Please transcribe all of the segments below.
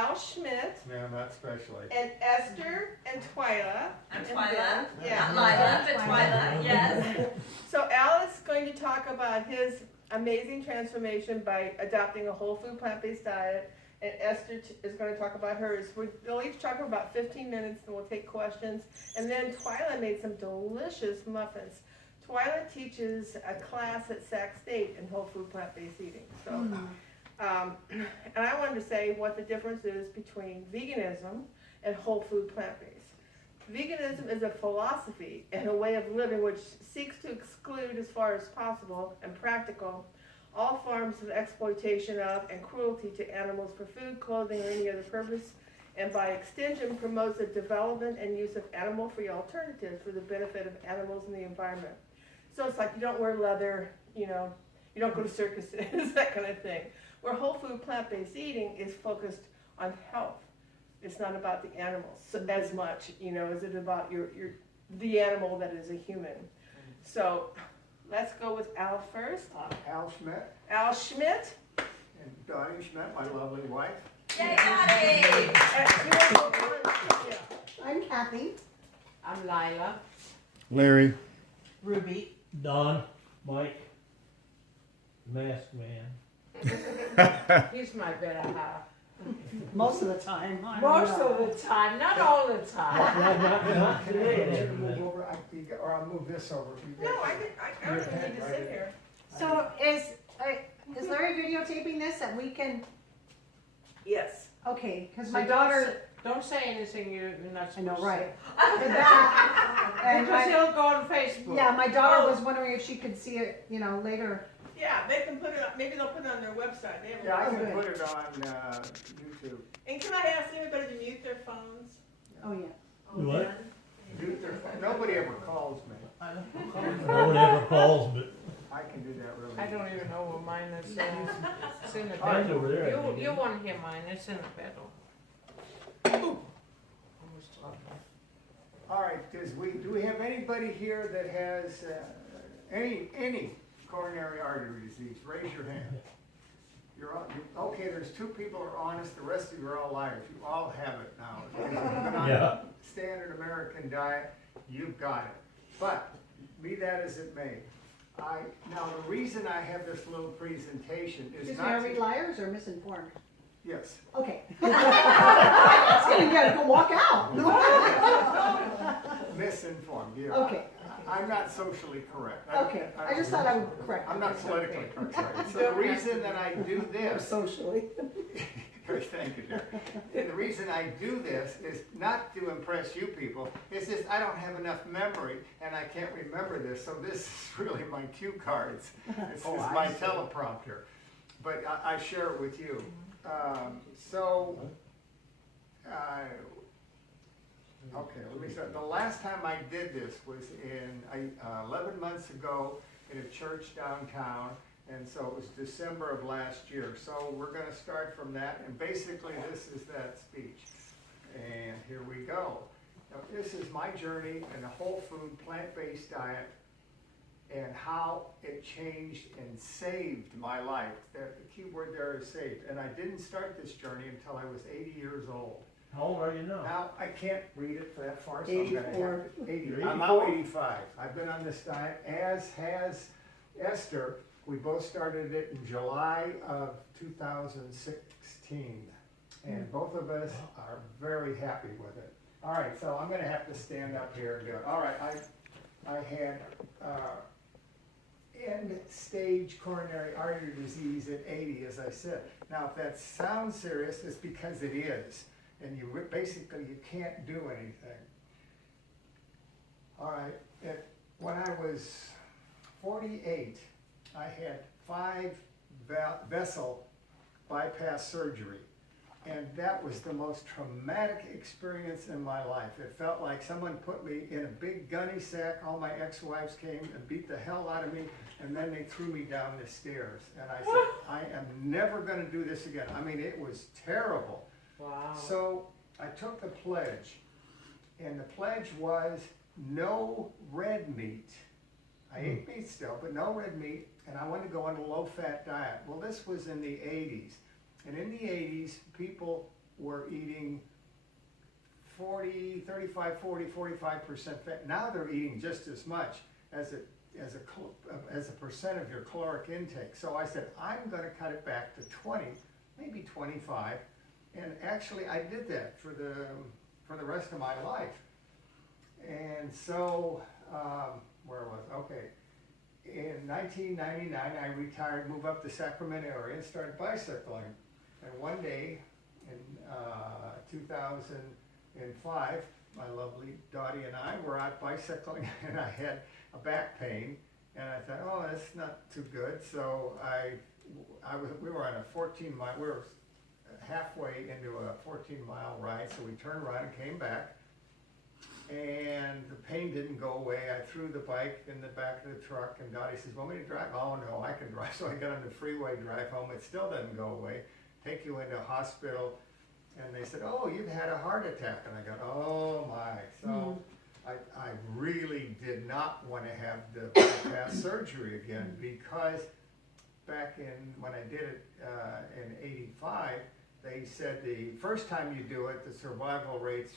Al Schmidt. No, not especially. And Esther and Twyla. I'm Twyla. Yeah. Not Lila, but Twyla, yes. So Al is going to talk about his amazing transformation by adopting a whole food plant-based diet. And Esther is going to talk about hers. We'll each talk for about 15 minutes and we'll take questions. And then Twyla made some delicious muffins. Twyla teaches a class at Sac State in whole food plant-based eating. So, and I wanted to say what the difference is between veganism and whole food plant-based. Veganism is a philosophy and a way of living which seeks to exclude as far as possible and practical all forms of exploitation of and cruelty to animals for food, clothing, or any other purpose, and by extension promotes the development and use of animal-free alternatives for the benefit of animals and the environment. So it's like you don't wear leather, you know, you don't go to circuses, that kind of thing. Where whole food plant-based eating is focused on health. It's not about the animals as much, you know, as it about the animal that is a human. So let's go with Al first. Al Schmidt. Al Schmidt. And Donnie Schmidt, my lovely wife. Yay, Donnie! I'm Kathy. I'm Lila. Larry. Ruby. Don, Mike, Masked Man. He's my better half. Most of the time. Most of the time, not all the time. Not today. Move over, or I'll move this over. No, I don't need to sit here. So is Larry videotaping this that we can? Yes. Okay, because So my daughter. Don't say anything you're not I supposed know, to right? say. And Because my, he'll go on Facebook. yeah, my daughter was wondering if she could see it, you know, later. Yeah, they can put it up. Maybe they'll put it on their website. They have a Yeah, I website. can put it on YouTube. And can I ask everybody to mute their phones? Oh yeah. What? Nobody ever calls me. No one ever calls, but I can do that really. I don't even know where mine is. It's in the mine's bedroom. over there. You want to hear mine? It's in the bedroom. All right, do we have anybody here that has any coronary artery disease? Raise your hand. Okay, there's 2 people are honest, the rest of you are all liars. You all have it now. If you've been on Yeah. a standard American diet, you've got it. But, be that as it may, now the reason I have this little presentation is Excuse me, not are we to, liars or misinformed? yes. Okay. It's gonna go walk out. Misinformed, yeah. Okay. I'm not socially correct. Okay, I just thought I would correct. I'm not you. politically correct. So the reason that I do this, Socially. thank you, dear. And the reason I do this is not to impress you people. It's just I don't have enough memory and I can't remember this. So this is really my cue cards. This is my teleprompter. But I share it with you. Okay, let me start. The last time I did this was in 11 months ago in a church downtown, and so it was December of last year. So we're going to start from that, and basically this is that speech. And here we go. Now, this is my journey in a whole food, plant-based diet, and how it changed and saved my life. The key word there is saved. And I didn't start this journey until I was 80 years old. how old are you now? Now, I can't read it for that far, so I'm gonna have 84. to, 80, You're I'm now 84? 85. I've been on this diet, as has Esther. We both started it in July of 2016. And both of us are very happy with it. All right, so I'm gonna have to stand up here and do it. All right, I had end-stage coronary artery disease at 80, as I said. Now, if that sounds serious, it's because it is. And basically you can't do anything. All right, when I was 48, I had 5 vessel bypass surgery. And that was the most traumatic experience in my life. It felt like someone put me in a big gunny sack. All my ex-wives came and beat the hell out of me, and then they threw me down the stairs. And I said, I am never going to do this again. I mean, it was terrible. Wow. So I took the pledge, and the pledge was no red meat. I ate meat still, but no red meat, and I wanted to go on a low-fat diet. Well, this was in the 80s. And in the 80s, people were eating 45% fat. Now they're eating just as much as a percent of your caloric intake. So I said, I'm going to cut it back to 20, maybe 25. And actually I did that for the rest of my life. And so, where was I? Okay. In 1999, I retired, moved up the Sacramento area and started bicycling. And one day in 2005, my lovely Dottie and I were out bicycling and I had a back pain. And I thought, oh, that's not too good. So we were on a 14-mile, we were halfway into a 14-mile ride. So we turned around and came back. And the pain didn't go away. I threw the bike in the back of the truck, and Dottie says, want me to drive? Oh, no, I can drive. So I got on the freeway, drive home. It still doesn't go away. Take you into a hospital, and they said, oh, you've had a heart attack. And I go, oh, my. So I really did not want to have the bypass surgery again, because back when I did it in '85, they said the first time you do it, the survival rates,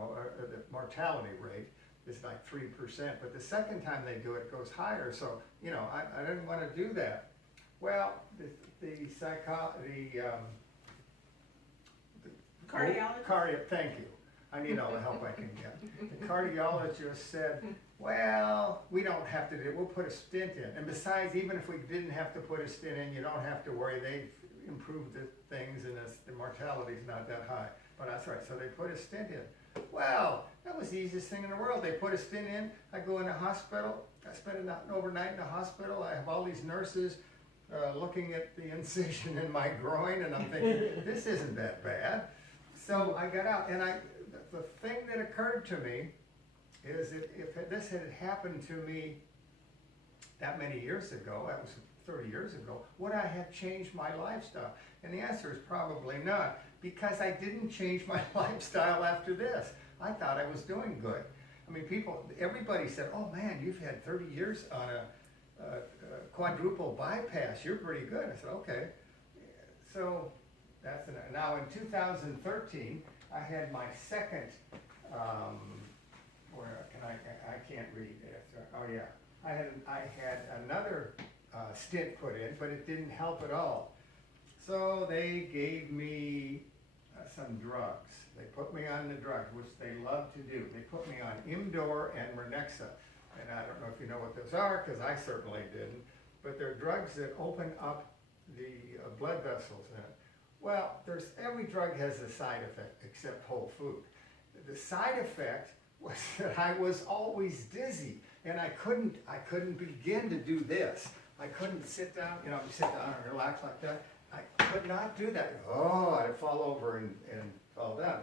or the mortality rate is like 3%, but the second time they do it, it goes higher. So, I didn't want to do that. Well, Cardiologist? Thank you. I need all the help I can get. The cardiologist said, well, we don't have to do it. We'll put a stent in. And besides, even if we didn't have to put a stent in, you don't have to worry. They've improved the things, and the mortality is not that high. But that's right. So they put a stent in. Well, that was the easiest thing in the world. They put a stent in. I go in the hospital. I spend an overnight in the hospital. I have all these nurses looking at the incision in my groin, and I'm thinking, this isn't that bad. So I got out, and the thing that occurred to me is that if this had happened to me that many years ago, that was 30 years ago, would I have changed my lifestyle? And the answer is probably not, because I didn't change my lifestyle after this. I thought I was doing good. I mean, everybody said, oh man, you've had 30 years on a quadruple bypass. You're pretty good. I said, okay. So that's now in 2013, I had my second, I can't read it. Oh yeah. I had another stint put in, but it didn't help at all. So they gave me some drugs. They put me on the drugs, which they love to do. They put me on Imdor and Renexa. And I don't know if you know what those are, because I certainly didn't. But they're drugs that open up the blood vessels in it. Well, every drug has a side effect except whole food. The side effect was that I was always dizzy, and I couldn't begin to do this. I couldn't sit down, sit down and relax like that. I could not do that. Oh, I'd fall over and fall down.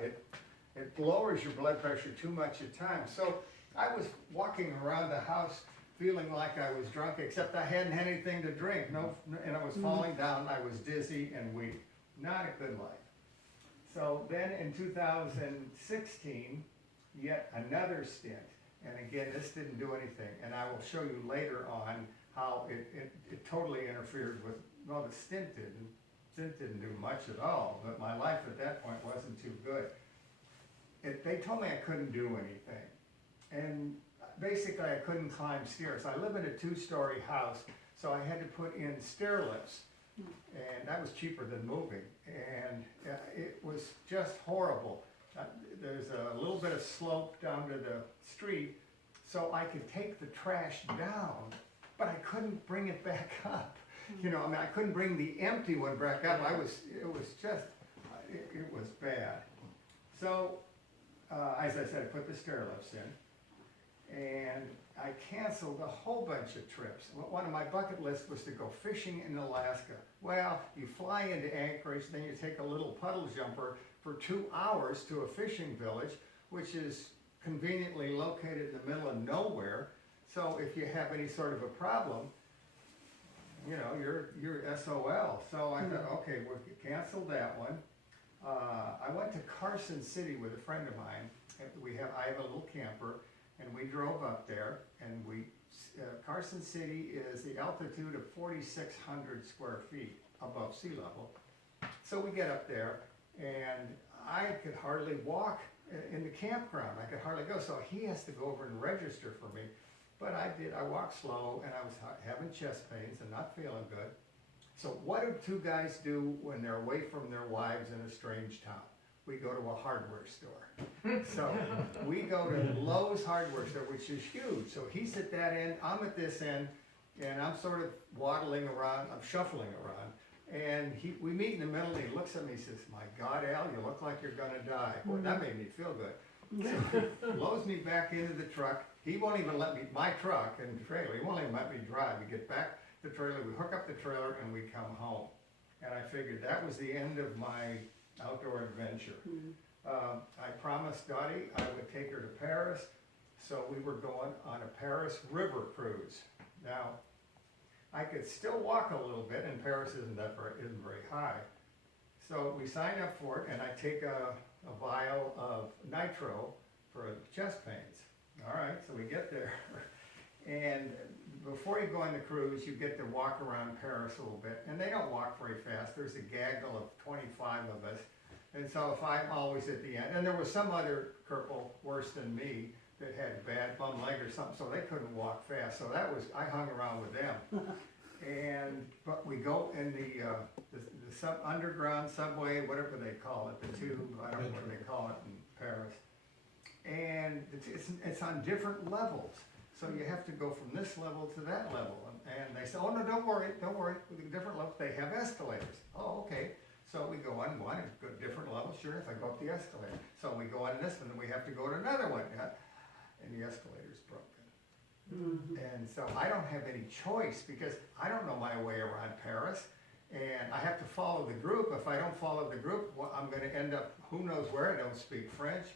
It lowers your blood pressure too much at times. So I was walking around the house feeling like I was drunk, except I hadn't had anything to drink. And I was falling down. I was dizzy and weak. Not a good life. So then in 2016, yet another stint. And again, this didn't do anything. And I will show you later on how it totally interfered with, well, the stint didn't do much at all, but my life at that point wasn't too good. They told me I couldn't do anything. And basically I couldn't climb stairs. I live in a 2-story house, so I had to put in stair lifts. And that was cheaper than moving. And it was just horrible. There's a little bit of slope down to the street, so I could take the trash down, but I couldn't bring it back up. I couldn't bring the empty one back up. It was bad. So, as I said, I put the stair lifts in, and I canceled a whole bunch of trips. One of my bucket lists was to go fishing in Alaska. Well, you fly into Anchorage, then you take a little puddle jumper for 2 hours to a fishing village, which is conveniently located in the middle of nowhere. So if you have any sort of a problem, you're SOL. So I thought, okay, we'll cancel that one. I went to Carson City with a friend of mine. I have a little camper, and we drove up there, and Carson City is the altitude of 4,600 square feet above sea level. So we get up there, and could hardly walk in the campground. I could hardly go, so he has to go over and register for me. But I did, I walked slow, and I was having chest pains and not feeling good. So what do two guys do when they're away from their wives in a strange town? We go to a hardware store. So we go to Lowe's hardware store, which is huge. So he's at that end, I'm at this end, and I'm sort of waddling around, I'm shuffling around. And we meet in the middle, and he looks at me and says, "My God, Al, you look like you're gonna die." Boy, that made me feel good. So he loads me back into the truck. He won't even let me, my truck and trailer, he won't even let me drive. We get back the trailer, we hook up the trailer, and we come home. And I figured that was the end of my outdoor adventure. I promised Dottie I would take her to Paris, so we were going on a Paris river cruise. Now, I could still walk a little bit, and Paris isn't very high. So we signed up for it, and I take a vial of nitro for chest pains. All right, so we get there, and before you go on the cruise, you get to walk around Paris a little bit, and they don't walk very fast. There's a gaggle of 25 of us, and so if I'm always at the end, and there was some other cripple worse than me that had bad bum leg or something, so they couldn't walk fast. So that was, I hung around with them. But we go in the underground subway, whatever they call it, the tube, I don't know what they call it in Paris. And it's on different levels. So you have to go from this level to that level. And they say, "Oh, no, don't worry, with the different levels, they have escalators." Oh, okay. So we go on one, go different levels, sure enough, I go up the escalator. So we go on this one, and we have to go to another one, and the escalator's broken. And so I don't have any choice, because I don't know my way around Paris, and I have to follow the group. If I don't follow the group, well, I'm gonna end up who knows where. I don't speak French.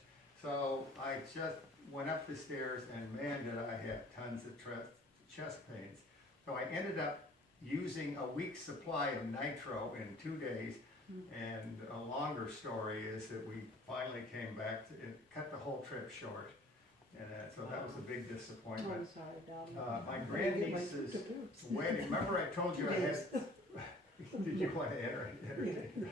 So I just went up the stairs, and man, did I have tons of chest pains. So I ended up using a week's supply of nitro in 2 days. And a longer story is that we finally came back to it, cut the whole trip short. And so that was a big disappointment. My grandniece's wedding, remember I told you I had, did you want to entertain?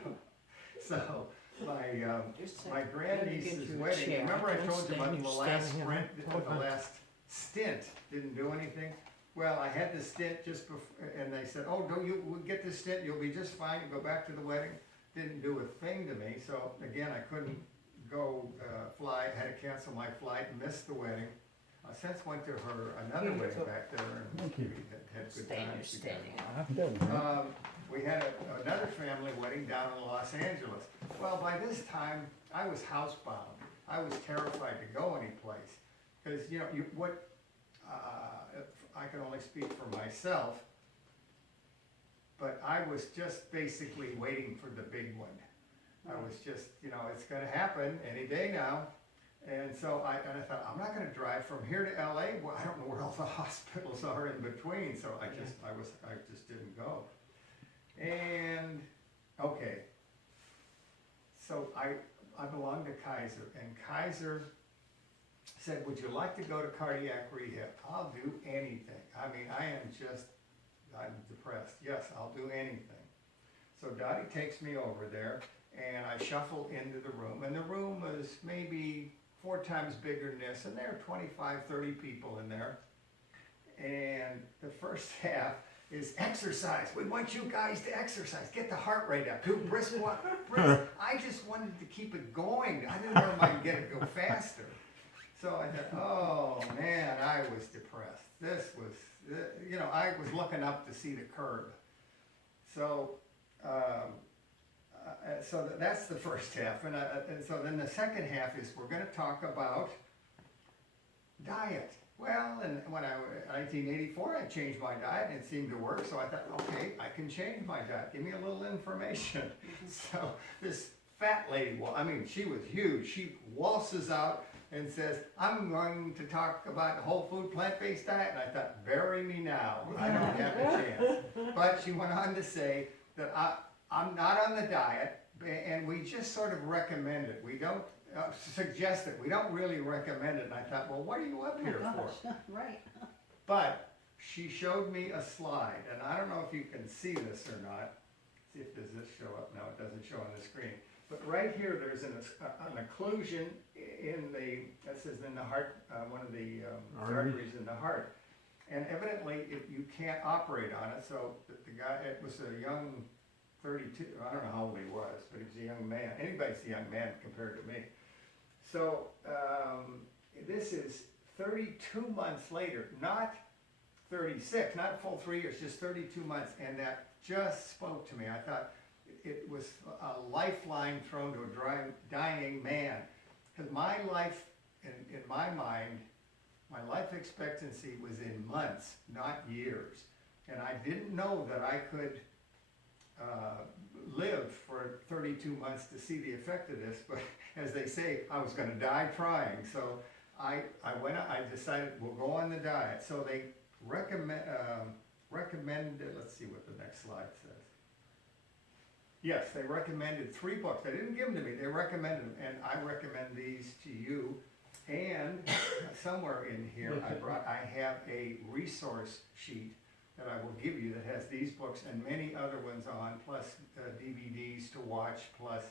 So my grandniece's wedding, remember I told you about the last sprint, the last stint didn't do anything? Well, I had the stint just before, and they said, "Oh, we'll get this stint, you'll be just fine, you go back to the wedding." Didn't do a thing to me, so again, I couldn't go fly, had to cancel my flight, missed the wedding. Since went to another wedding back there, and we had good times together. We had another family wedding down in Los Angeles. Well, by this time, I was housebound. I was terrified to go anyplace, because I can only speak for myself. But I was just basically waiting for the big one. I was just, it's gonna happen any day now. And so I thought, I'm not gonna drive from here to LA. Well, I don't know where all the hospitals are in between, so I just didn't go. And, okay. So I belong to Kaiser, and Kaiser said, "Would you like to go to cardiac rehab?" I'll do anything. I mean, I'm depressed. Yes, I'll do anything. So Dottie takes me over there, and I shuffle into the room, and the room was maybe 4 times bigger than this, and there are 25, 30 people in there. And the first half is exercise. We want you guys to exercise. Get the heart rate up. Do brisk walk. I just wanted to keep it going. I didn't know if I could get it to go faster. So I thought, oh man, I was depressed. This was, I was looking up to see the curb. So, that's the first half, and so then the second half is we're going to talk about diet. Well, and when I was 1984, I changed my diet, and it seemed to work. So I thought, okay, I can change my diet. Give me a little information. So this fat lady, well, I mean, she was huge. She waltzes out and says, "I'm going to talk about the whole food plant-based diet." And I thought, bury me now. I don't have a chance. But she went on to say that I'm not on the diet, and we just sort of recommend it. We don't suggest it. We don't really recommend it. And I thought, well, what are you up here for? Right. But she showed me a slide, and I don't know if you can see this or not. See if does this show up? No, it doesn't show on the screen. But right here, there's an occlusion in this is in the heart, one of the arteries in the heart. And evidently, you can't operate on it, so the guy, it was a young 32, I don't know how old he was, but he was a young man. Anybody's a young man compared to me. So this is 32 months later, not 36, not a full 3 years, just 32 months, and that just spoke to me. I thought it was a lifeline thrown to a dying man. Because my life, in my mind, my life expectancy was in months, not years. And I didn't know that I could live for 32 months to see the effect of this, but as they say, I was going to die trying. So I decided we'll go on the diet. So they recommended, let's see what the next slide says. Yes, they recommended 3 books. They didn't give them to me, they recommended them, and I recommend these to you. And somewhere in here, I have a resource sheet that I will give you that has these books and many other ones on, plus DVDs to watch, plus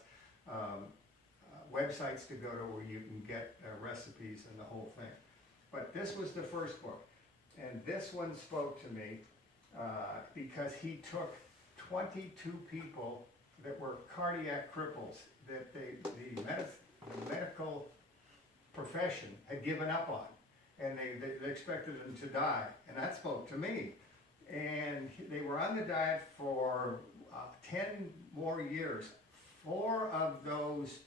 websites to go to where you can get recipes and the whole thing. But this was the first book, and this one spoke to me because he took 22 people that were cardiac cripples that the medical profession had given up on, and they expected them to die, and that spoke to me. And they were on the diet for 10 more years. 4 of those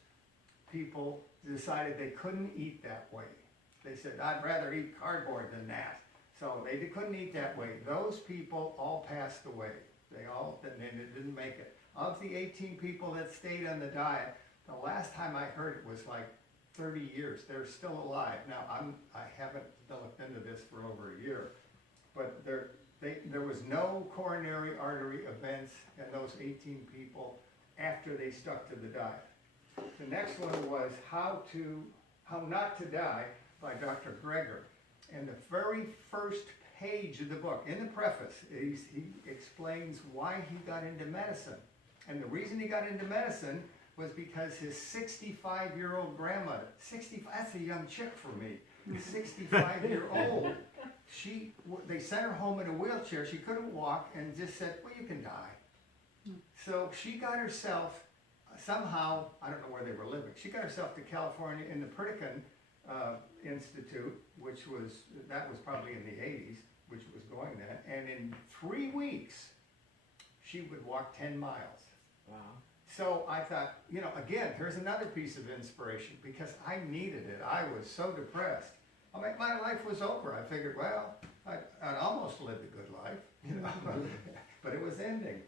people decided they couldn't eat that way. They said, I'd rather eat cardboard than that. So they couldn't eat that way. Those people all passed away. They didn't make it. Of the 18 people that stayed on the diet, the last time I heard it was like 30 years. They're still alive. Now, I haven't looked into this for over a year, but there was no coronary artery events in those 18 people after they stuck to the diet. The next one was How Not to Die by Dr. Greger. And the very first page of the book, in the preface, he explains why he got into medicine. And the reason he got into medicine was because his 65-year-old grandmother, that's a young chick for me, 65-year-old, they sent her home in a wheelchair, she couldn't walk, and just said, well, you can die. So she got herself, somehow, I don't know where they were living, she got herself to California in the Pritikin Institute, that was probably in the 80s, which was going then, and in 3 weeks, she would walk 10 miles. Wow. So I thought, again, here's another piece of inspiration, because I needed it. I was so depressed. I mean, my life was over. I figured, well, I'd almost lived a good life, but it was ending.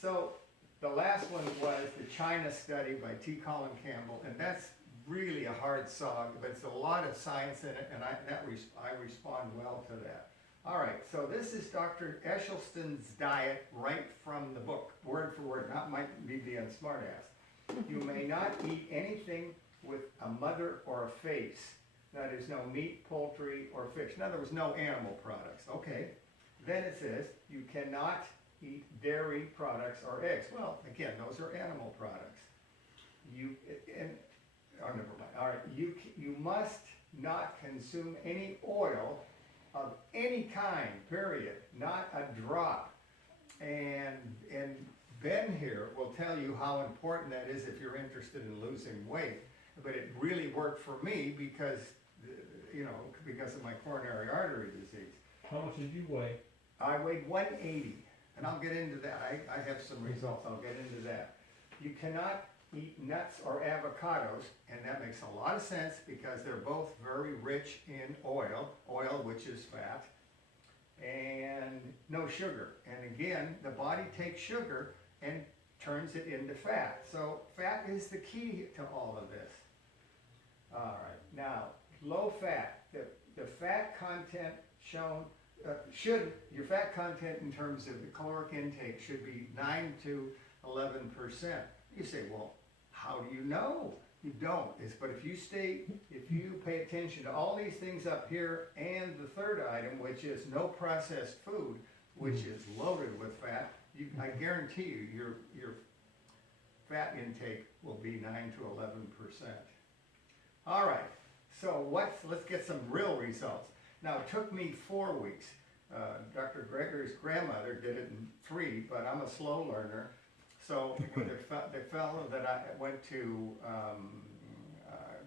So the last one was the China Study by T. Colin Campbell, and that's really a hard slog, but it's a lot of science in it, and I respond well to that. All right, so this is Dr. Eshelston's diet right from the book, word for word, not might be being a smartass. You may not eat anything with a mother or a face. That is no meat, poultry, or fish. In other words, no animal products. Okay. Then it says you cannot eat dairy products or eggs. Well, again, those are animal products. Never mind. All right, you must not consume any oil of any kind, period, not a drop. And Ben here will tell you how important that is if you're interested in losing weight. But it really worked for me because, because of my coronary artery disease. How much did you weigh? I weighed 180, and I'll get into that. I have some results, I'll get into that. You cannot eat nuts or avocados, and that makes a lot of sense because they're both very rich in oil, which is fat, and no sugar. And again, the body takes sugar and turns it into fat. So fat is the key to all of this. All right, now, low fat. The fat content shown, your fat content in terms of the caloric intake should be 9 to 11%. You say, well, how do you know? You don't. But if you pay attention to all these things up here and the third item, which is no processed food, which is loaded with fat, I guarantee you, your fat intake will be 9 to 11%. All right, so let's get some real results. Now, it took me 4 weeks. Dr. Greger's grandmother did it in 3, but I'm a slow learner. So the fellow that I went to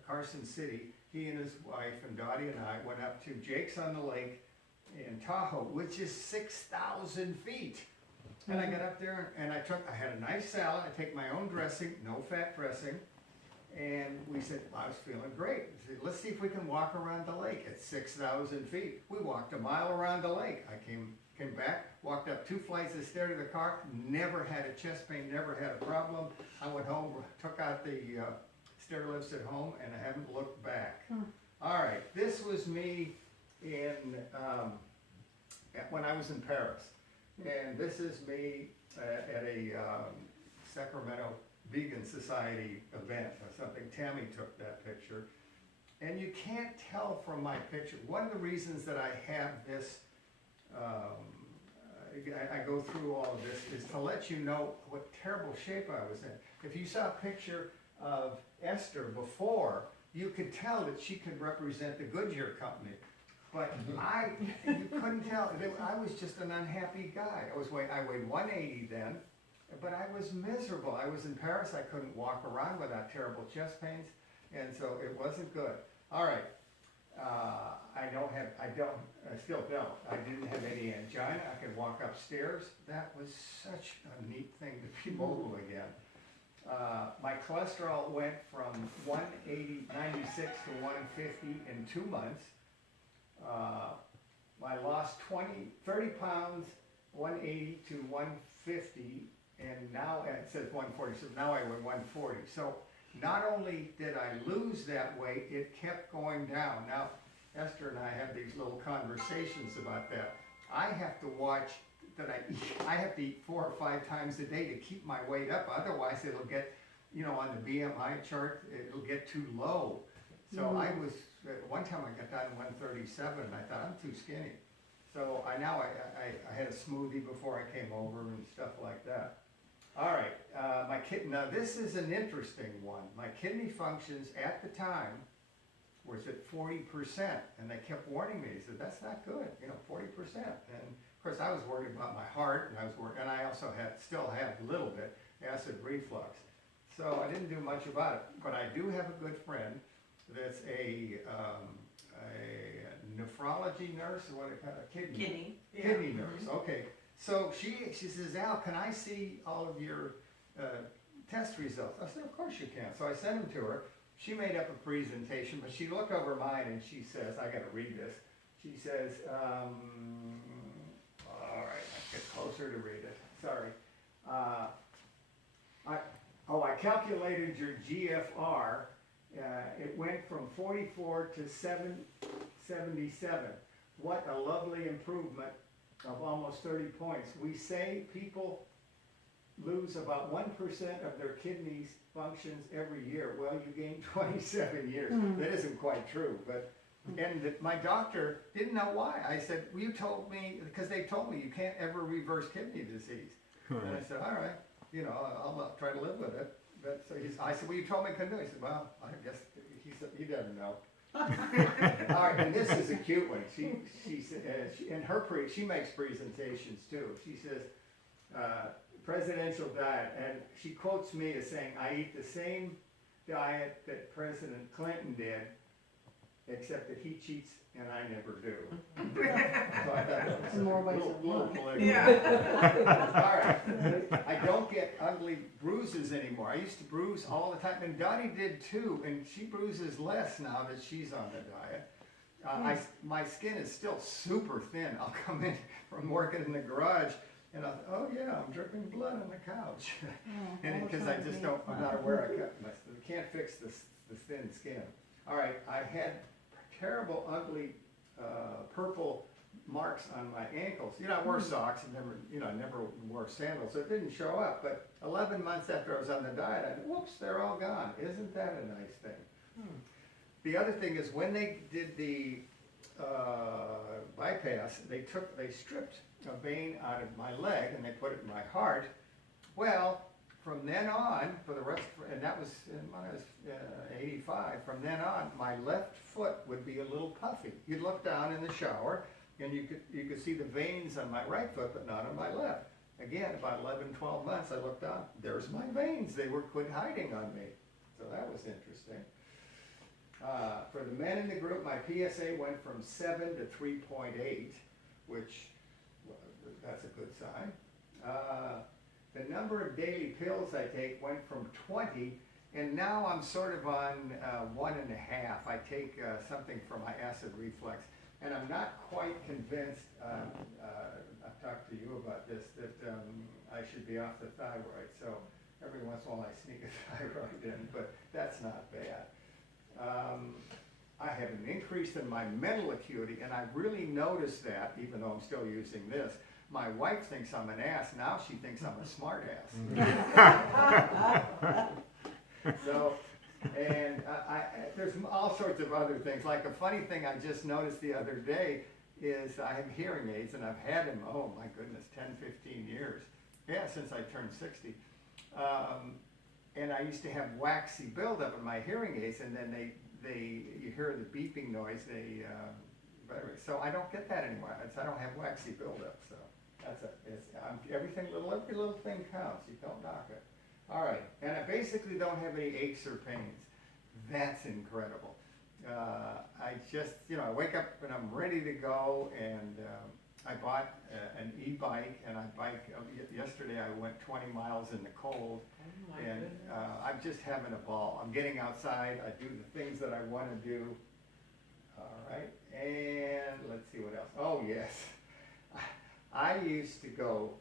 Carson City, he and his wife and Dottie and I went up to Jake's on the Lake in Tahoe, which is 6,000 feet. And I got up there and I had a nice salad. I take my own dressing, no fat dressing. And we said, I was feeling great. We said, let's see if we can walk around the lake at 6,000 feet. We walked a mile around the lake. I came back, walked up 2 flights of stairs to the car, never had a chest pain, never had a problem. I went home, took out the stair lifts at home, and I haven't looked back. All right, this was me when I was in Paris. And this is me at a Sacramento Vegan Society event or something. Tammy took that picture. And you can't tell from my picture. One of the reasons that I have this, I go through all of this, is to let you know what terrible shape I was in. If you saw a picture of Esther before, you could tell that she could represent the Goodyear company. But you couldn't tell. I was just an unhappy guy. I weighed 180 then, but I was miserable. I was in Paris. I couldn't walk around without terrible chest pains, and so it wasn't good. All right. I still don't. I didn't have any angina. I could walk upstairs. That was such a neat thing to be mobile again. My cholesterol went from 96 to 150 in 2 months. I lost 30 pounds, 180 to 150, and now it says 140, so now I weigh 140. So not only did I lose that weight, it kept going down. Now, Esther and I have these little conversations about that. I have to watch that I have to eat 4 or 5 times a day to keep my weight up. Otherwise, it'll get, on the BMI chart, it'll get too low. So I was, one time I got down to 137, and I thought, I'm too skinny. So I had a smoothie before I came over and stuff like that. All right, now this is an interesting one. My kidney functions at the time was at 40%, and they kept warning me. They said, that's not good, 40%. And of course, I was worried about my heart, and I also still have a little bit acid reflux. So I didn't do much about it, but I do have a good friend that's a nephrology nurse, or a kidney nurse. Okay, so she says, Al, can I see all of your test results? I said, of course you can. So I sent them to her. She made up a presentation, but she looked over mine and she says, I got to read this. She says, all right, I'll get closer to read it. Sorry. I calculated your GFR. It went from 44 to 777. What a lovely improvement of almost 30 points. We say people lose about 1% of their kidneys functions every year. Well, you gained 27 years. That isn't quite true, but my doctor didn't know why. I said, well, you told me, because they told me you can't ever reverse kidney disease. And I said, all right, I'll try to live with it. But so I said, well, you told me I couldn't do it. He said, well, I guess he said, you never know. All right, and this is a cute one. She said, she makes presentations too. She says, presidential diet, and she quotes me as saying, I eat the same diet that President Clinton did, except that he cheats and I never do. So I thought that was a little political. Yeah. All right. I don't get ugly bruises anymore. I used to bruise all the time, and Dottie did too, and she bruises less now that she's on the diet. My skin is still super thin. I'll come in from working in the garage, and I'll, oh yeah, I'm dripping blood on the couch. And because I'm not aware I cut myself. Can't fix the thin skin. All right, I had terrible, ugly, purple marks on my ankles. I wore socks and never wore sandals, so it didn't show up. But 11 months after I was on the diet, I thought, whoops, they're all gone. Isn't that a nice thing? The other thing is when they did the bypass, they stripped a vein out of my leg and they put it in my heart. Well, from then on, for the rest, and that was when I was 85, from then on, my left foot would be a little puffy. You'd look down in the shower, and you could see the veins on my right foot, but not on my left. Again, about 11, 12 months, I looked down, there's my veins. They were quit hiding on me. So that was interesting. For the men in the group, my PSA went from 7 to 3.8, which, that's a good sign. The number of daily pills I take went from 20, and now I'm sort of on 1.5. I take something for my acid reflux, and I'm not quite convinced, I've talked to you about this, that I should be off the thyroid. So every once in a while I sneak a thyroid in, but that's not bad. I have an increase in my mental acuity, and I really noticed that, even though I'm still using this. My wife thinks I'm an ass. Now she thinks I'm a smart ass. So, and there's all sorts of other things. Like a funny thing I just noticed the other day is I have hearing aids, and I've had them, oh my goodness, 10, 15 years. Yeah, since I turned 60. And I used to have waxy buildup in my hearing aids, and then you hear the beeping noise, so I don't get that anymore. I don't have waxy buildup, so every little thing counts. You don't knock it. All right, and I basically don't have any aches or pains. That's incredible. I just, I wake up and I'm ready to go, and I bought an e-bike, and yesterday I went 20 miles in the cold, and I'm just having a ball. I'm getting outside, I do the things that I want to do. All right, and let's see what else. Oh yes, I used to go,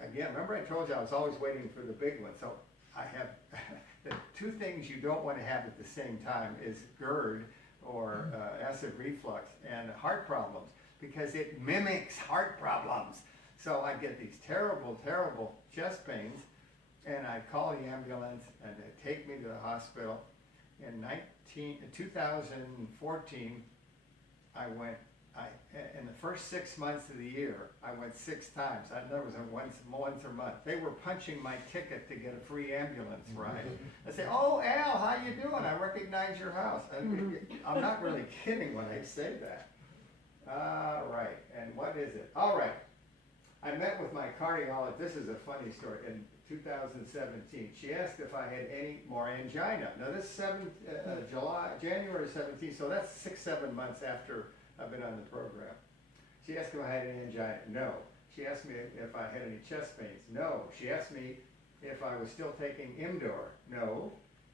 again, remember I told you I was always waiting for the big one, so I have the two things you don't want to have at the same time is GERD, or acid reflux, and heart problems, because it mimics heart problems. So I get these terrible, terrible chest pains, and I call the ambulance, and they take me to the hospital. In 2014, in the first 6 months of the year, I went 6 times. I know it was once a month. They were punching my ticket to get a free ambulance ride. I say, "Oh, Al, how you doing? I recognize your house." I'm not really kidding when I say that. All right, and what is it? All right, I met with my cardiologist. This is a funny story. In 2017, she asked if I had any more angina. Now this is January 17th, so that's 6-7 months after I've been on the program. She asked if I had any angina. No. She asked me if I had any chest pains. No. She asked me if I was still taking Imdor. No.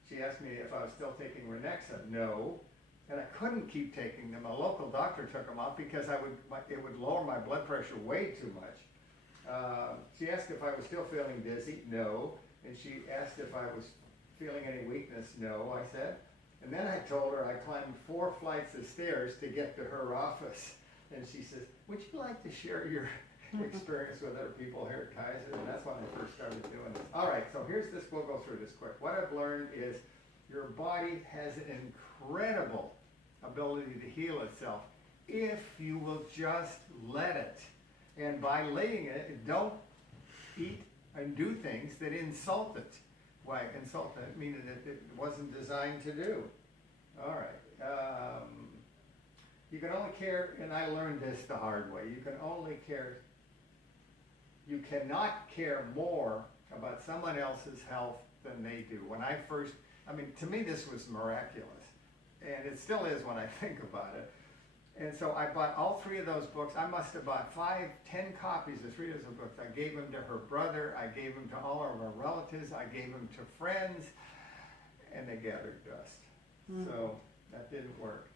She asked me if I was still taking Renexa. No. And I couldn't keep taking them. A local doctor took them off because it would lower my blood pressure way too much. She asked if I was still feeling dizzy. No. And she asked if I was feeling any weakness. No, I said. And then I told her I climbed 4 flights of stairs to get to her office. And she says, "Would you like to share your experience with other people here at Kaiser?" And that's when I first started doing this. All right, so here's this. We'll go through this quick. What I've learned is your body has an incredible ability to heal itself if you will just let it. And by letting it, don't eat and do things that insult it. Why insult it? Meaning that it wasn't designed to do. All right. You can only care, and I learned this the hard way. You cannot care more about someone else's health than they do. When I first, to me this was miraculous. And it still is when I think about it. And so I bought all 3 of those books. I must have bought 10 copies of 3 of those books. I gave them to her brother. I gave them to all of our relatives. I gave them to friends. And they gathered dust. So that didn't work.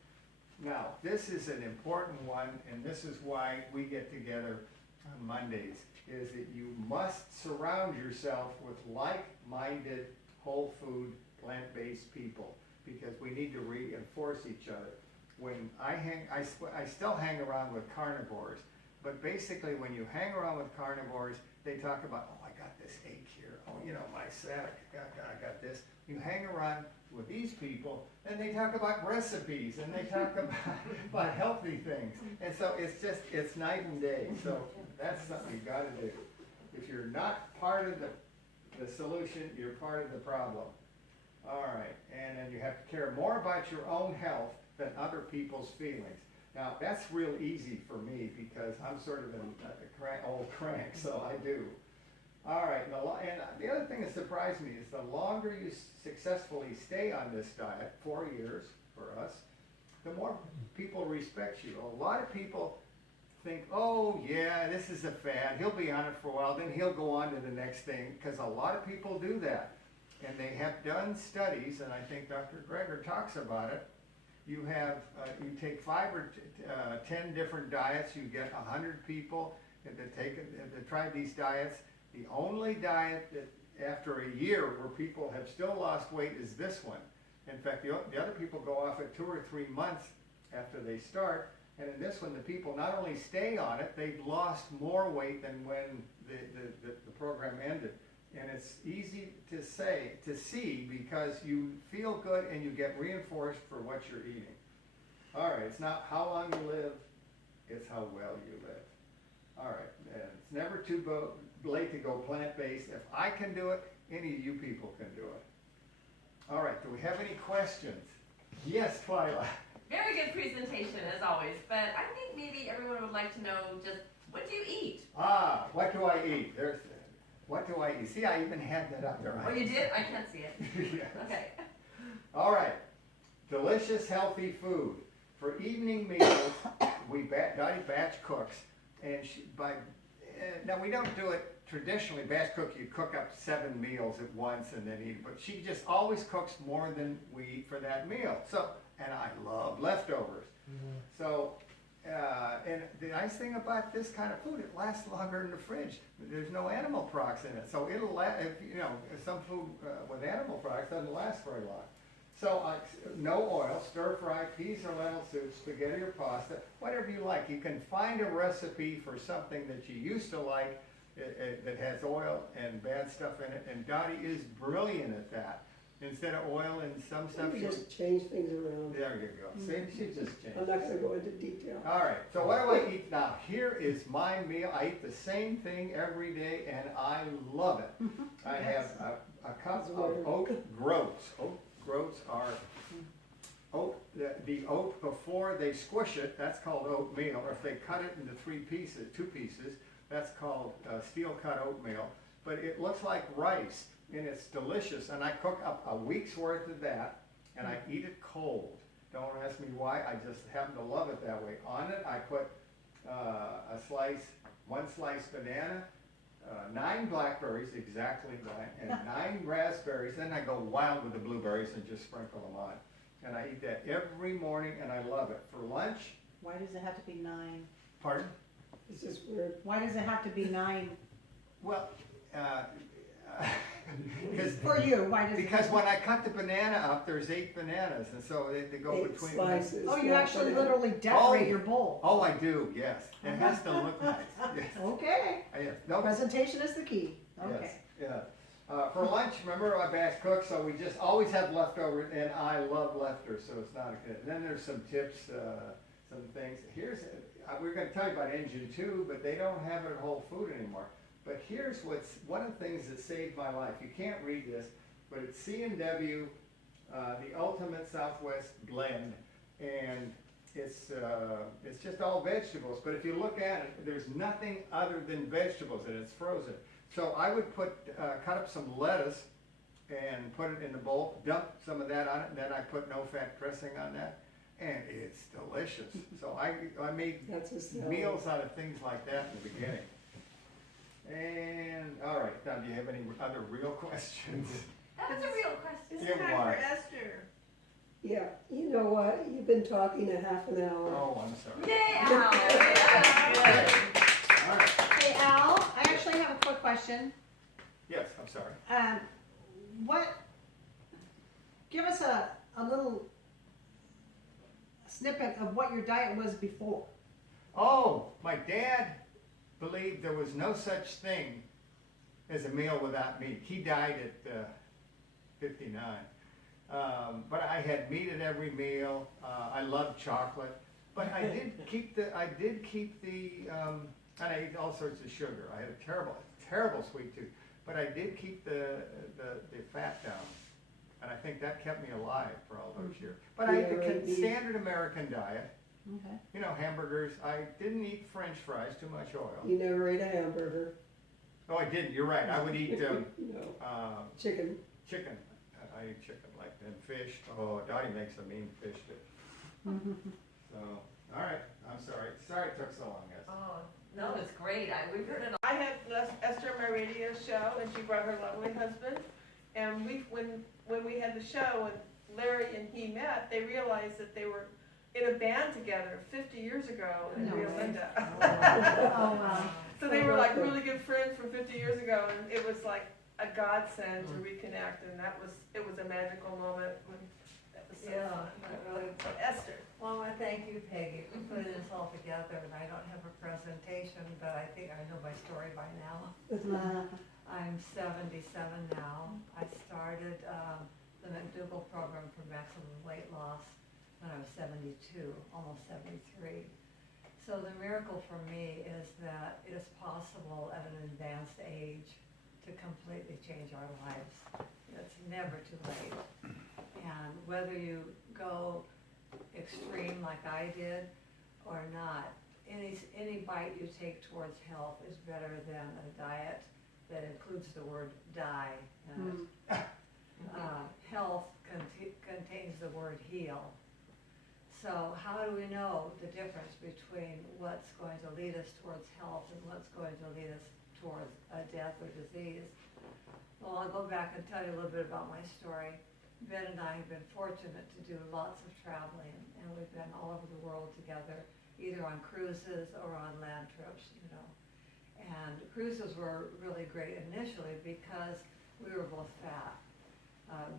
Now, this is an important one, and this is why we get together on Mondays, is that you must surround yourself with like-minded, whole food, plant-based people, because we need to reinforce each other. When I still hang around with carnivores, but basically when you hang around with carnivores, they talk about, "Oh, I got this ache here. Oh, my sciatic, I got this." You hang around with these people, and they talk about recipes, and they talk about healthy things. And so it's night and day. So that's something you've got to do. If you're not part of the the solution, you're part of the problem. All right, and then you have to care more about your own health than other people's feelings. Now, that's real easy for me because I'm sort of an old crank, so I do. All right, and the other thing that surprised me is the longer you successfully stay on this diet, 4 years for us, the more people respect you. A lot of people think, oh yeah, this is a fad, he'll be on it for a while, then he'll go on to the next thing, because a lot of people do that. And they have done studies, and I think Dr. Greger talks about it. You have, you take 5 or 10 different diets, you get 100 people that tried these diets. The only diet that after a year where people have still lost weight is this one. In fact, the other people go off at 2 or 3 months after they start. And in this one, the people not only stay on it, they've lost more weight than when the program ended. And it's easy to see because you feel good and you get reinforced for what you're eating. All right, it's not how long you live, it's how well you live. All right, and it's never too late to go plant-based. If I can do it, any of you people can do it. All right, do we have any questions? Yes, Twyla. Very good presentation as always, but I think maybe everyone would like to know just what do you eat? Ah, what do I eat? What do I eat? See, I even had that up there. Oh, you did? I can't see it. Yes. Okay. All right, delicious, healthy food. For evening meals, Dottie batch cooks, and now we don't do it traditionally. Batch cook, you cook up 7 meals at once and then eat, but she just always cooks more than we eat for that meal. So, and I love leftovers. Mhm. So, and the nice thing about this kind of food, it lasts longer in the fridge. There's no animal products in it, so it'll last. Some food with animal products doesn't last very long. So, no oil, stir fry, peas or lentil soup, spaghetti or pasta, whatever you like. You can find a recipe for something that you used to like that has oil and bad stuff in it, and Dottie is brilliant at that. Instead of oil and some stuff, You just change things around. there you go. See, she just changed. I'm not gonna go into detail. All right, so what do I eat now? Here is my meal. I eat the same thing every day, and I love it. I have a cup of oat groats. Oat groats are the oat before they squish it. That's called oatmeal. Or if they cut it into 2 pieces, that's called steel cut oatmeal. But it looks like rice, and it's delicious. And I cook up a week's worth of that, and I eat it cold. Don't ask me why, I just happen to love it that way. On it, I put one slice banana, 9 blackberries, exactly 9, and 9 raspberries. Then I go wild with the blueberries and just sprinkle them on. And I eat that every morning, and I love it. For lunch, Why does it have to be 9? pardon? It's just weird. Why does it have to be 9? Well, For you, why does it? because when I cut the banana up, there's 8 bananas, and so they go 8 between. slices. Oh, you not actually banana. literally decorate Oh. your bowl. Oh, I do, yes. It has to look nice. Yes. Okay. Yes. No, Presentation is the key. Okay. yes, yeah. For lunch, remember I batch cook, so we just always have leftovers, and I love leftovers, so it's not good. And then there's some tips, some things. We're going to tell you about Engine 2, but they don't have it at Whole Food anymore. But here's one of the things that saved my life. You can't read this, but it's C&W, the Ultimate Southwest Blend, and it's just all vegetables. But if you look at it, there's nothing other than vegetables, and it's frozen. So I would cut up some lettuce and put it in the bowl, dump some of that on it, and then I put no-fat dressing on that, and it's delicious. So I made That's a salad. meals out of things like that in the beginning. And, all right, now do you have any other real questions? That was a real question. It's It time was. for Esther. Yeah, you know what? You've been talking a half an hour. Oh, I'm sorry. Yay, Al. Yeah. All right, Hey, Al, I actually have a quick question. yes, I'm sorry. Give us a little snippet of what your diet was before. Oh, my dad believed there was no such thing as a meal without meat. He died at 59. But I had meat at every meal. I loved chocolate. But I did keep the, and I ate all sorts of sugar. I had a terrible sweet tooth. but I did keep the fat down. And I think that kept me alive for all those years. But I ate the Yeah, standard American diet, Okay. you know, hamburgers. I didn't eat French fries, too much oil. You never ate a hamburger? Oh, I didn't, you're right. I would eat No, chicken. chicken. I eat chicken, like, and fish. Oh, Dottie makes a mean fish dish. So, all right, I'm sorry. Sorry it took so long, guys. Oh, no, it's great. We've heard it all. I had Esther on my radio show, and she brought her lovely husband. And when we had the show, and Larry and he met, they realized that they were in a band together 50 years ago in No Rio way. Linda. Oh, wow. So they were like really good friends from 50 years ago, and it was like a godsend to reconnect, and it was a magical moment. That was so fun. So Esther. Well, I thank you, Peggy, for putting this all together, and I don't have a presentation, but I think I know my story by now. I'm 77 now. I started the McDougall program for maximum weight loss when I was 72, almost 73. So the miracle for me is that it is possible at an advanced age to completely change our lives. It's never too late. And whether you go extreme like I did or not, any bite you take towards health is better than a diet that includes the word die in it. Health contains the word heal. So how do we know the difference between what's going to lead us towards health and what's going to lead us towards a death or disease? Well, I'll go back and tell you a little bit about my story. Ben and I have been fortunate to do lots of traveling, and we've been all over the world together, either on cruises or on land trips, you know. And cruises were really great initially because we were both fat.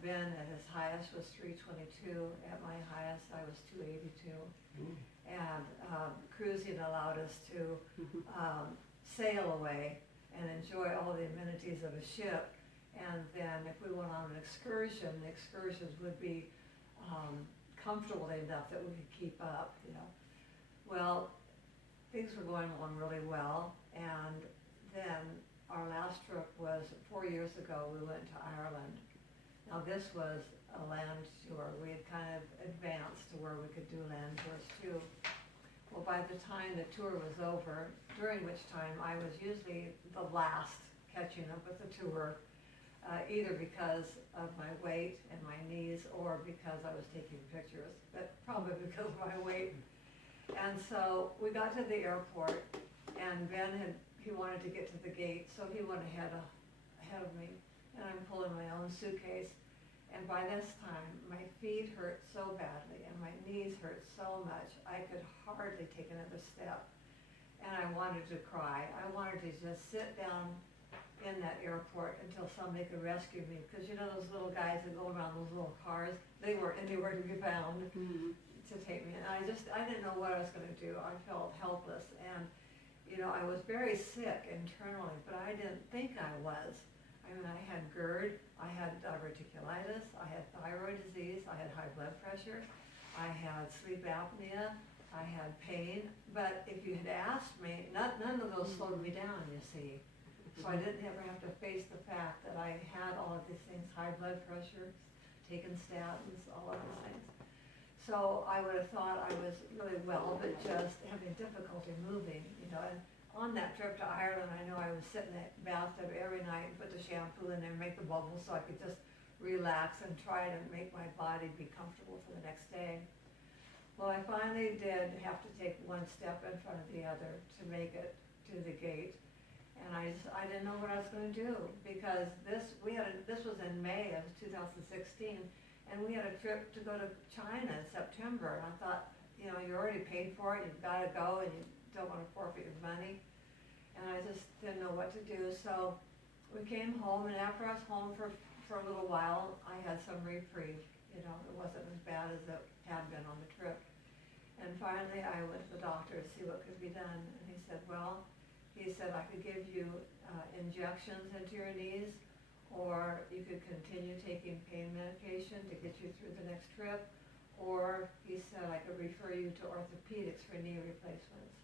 Ben at his highest was 322. At my highest, I was 282. And cruising allowed us to sail away and enjoy all the amenities of a ship. And then if we went on an excursion, the excursions would be comfortable enough that we could keep up, you know. Well, things were going along really well, and then our last trip was 4 years ago. We went to Ireland. Now this was a land tour. We had kind of advanced to where we could do land tours too. Well, by the time the tour was over, during which time I was usually the last catching up with the tour, either because of my weight and my knees or because I was taking pictures, but probably because of my weight. And so we got to the airport, and Ben he wanted to get to the gate, so he went ahead of me, and I'm pulling my own suitcase. And by this time, my feet hurt so badly, and my knees hurt so much, I could hardly take another step. And I wanted to cry. I wanted to just sit down in that airport until somebody could rescue me. Because you know those little guys that go around those little cars? They weren't anywhere to be found to take me. And I didn't know what I was going to do. I felt helpless. And, you know, I was very sick internally, but I didn't think I was. I mean, I had GERD, I had diverticulitis, I had thyroid disease, I had high blood pressure, I had sleep apnea, I had pain. But if you had asked me, none of those slowed me down, you see. So I didn't ever have to face the fact that I had all of these things, high blood pressure, taking statins, all of those things. So I would have thought I was really well, but just having difficulty moving, you know. And on that trip to Ireland, I know I was sitting in that bathtub every night and put the shampoo in there and make the bubbles so I could just relax and try to make my body be comfortable for the next day. Well, I finally did have to take one step in front of the other to make it to the gate. And I didn't know what I was going to do, because this was in May of 2016, and we had a trip to go to China in September. And I thought, you know, you already paid for it, you've got to go, and you don't want to forfeit your money. And I just didn't know what to do. So we came home, and after I was home for a little while, I had some reprieve. You know, it wasn't as bad as it had been on the trip. And finally, I went to the doctor to see what could be done. And he said, I could give you injections into your knees, or you could continue taking pain medication to get you through the next trip, or he said I could refer you to orthopedics for knee replacements.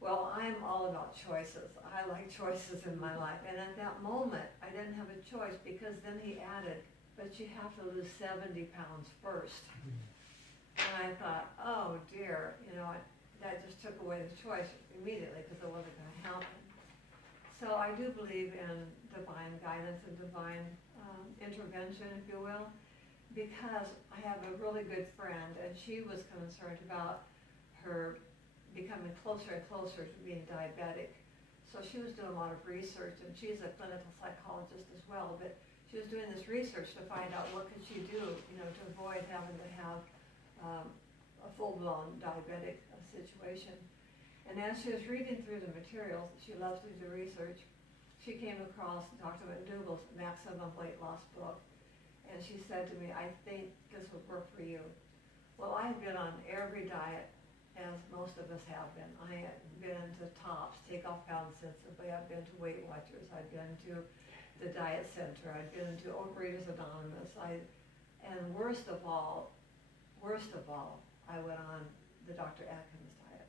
Well, I'm all about choices. I like choices in my life. And at that moment, I didn't have a choice because then he added, but you have to lose 70 pounds first. And I thought, oh dear, that just took away the choice immediately because it wasn't going to happen. So I do believe in divine guidance and divine intervention, if you will, because I have a really good friend and she was concerned about her becoming closer and closer to being diabetic. So she was doing a lot of research, and she's a clinical psychologist as well, but she was doing this research to find out what could she do, to avoid having to have a full-blown diabetic situation. And as she was reading through the materials, she loves to do research, she came across Dr. McDougall's Maximum Weight Loss book, and she said to me, I think this would work for you. Well, I've been on every diet, as most of us have been. I have been to Tops, Take Off Pound Sensibly, I've been to Weight Watchers, I've been to the Diet Center, I've been to Overeaters Anonymous, and worst of all, I went on the Dr. Atkins diet.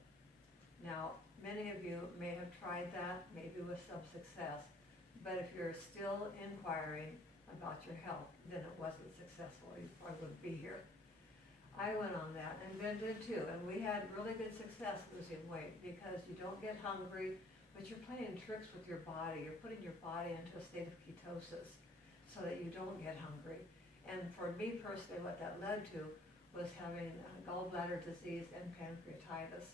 Now, many of you may have tried that, maybe with some success, but if you're still inquiring about your health, then it wasn't successful, you probably wouldn't be here. I went on that, and Ben did too, and we had really good success losing weight because you don't get hungry, but you're playing tricks with your body. You're putting your body into a state of ketosis so that you don't get hungry. And for me personally, what that led to was having gallbladder disease and pancreatitis.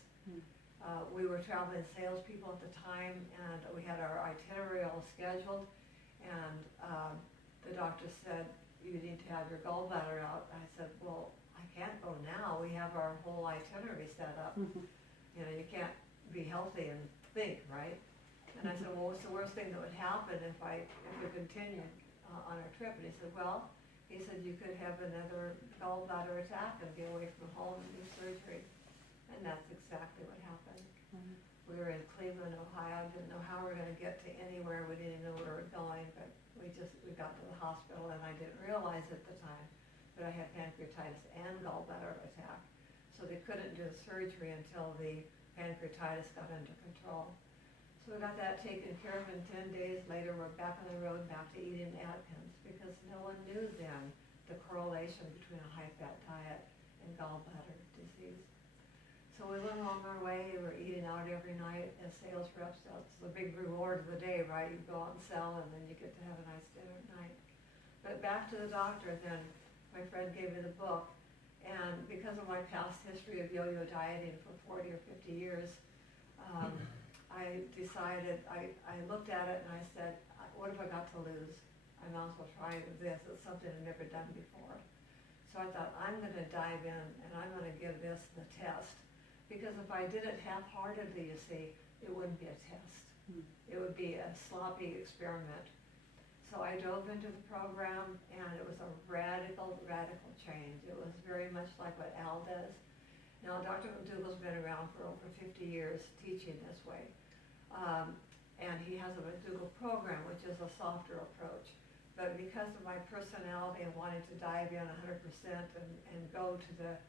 We were traveling salespeople at the time, and we had our itinerary all scheduled, and the doctor said, you need to have your gallbladder out. I said, well, I can't go now. We have our whole itinerary set up. You can't be healthy and think, right? And I said, well, what's the worst thing that would happen if we continued on our trip? And he said, you could have another gallbladder attack and be away from home and do surgery. And that's exactly what happened. We were in Cleveland, Ohio. Didn't know how we were going to get to anywhere. We didn't know where we were going, but we got to the hospital, and I didn't realize at the time that I had pancreatitis and gallbladder attack. So they couldn't do the surgery until the pancreatitis got under control. So we got that taken care of, and 10 days later we're back on the road, back to eating Atkins, because no one knew then the correlation between a high-fat diet and gallbladder disease. So we went along our way, we were eating out every night as sales reps. That's the big reward of the day, right? You go out and sell, and then you get to have a nice dinner at night. But back to the doctor then. My friend gave me the book, and because of my past history of yo-yo dieting for 40 or 50 years, I decided, I looked at it and I said, what have I got to lose? I might as well try this. It's something I've never done before. So I thought, I'm going to dive in and I'm going to give this the test. Because if I did it half-heartedly, you see, it wouldn't be a test. It would be a sloppy experiment. So I dove into the program, and it was a radical, radical change. It was very much like what Al does. Now, Dr. McDougall's been around for over 50 years teaching this way. And he has a McDougall program, which is a softer approach. But because of my personality and wanting to dive in 100% and go to the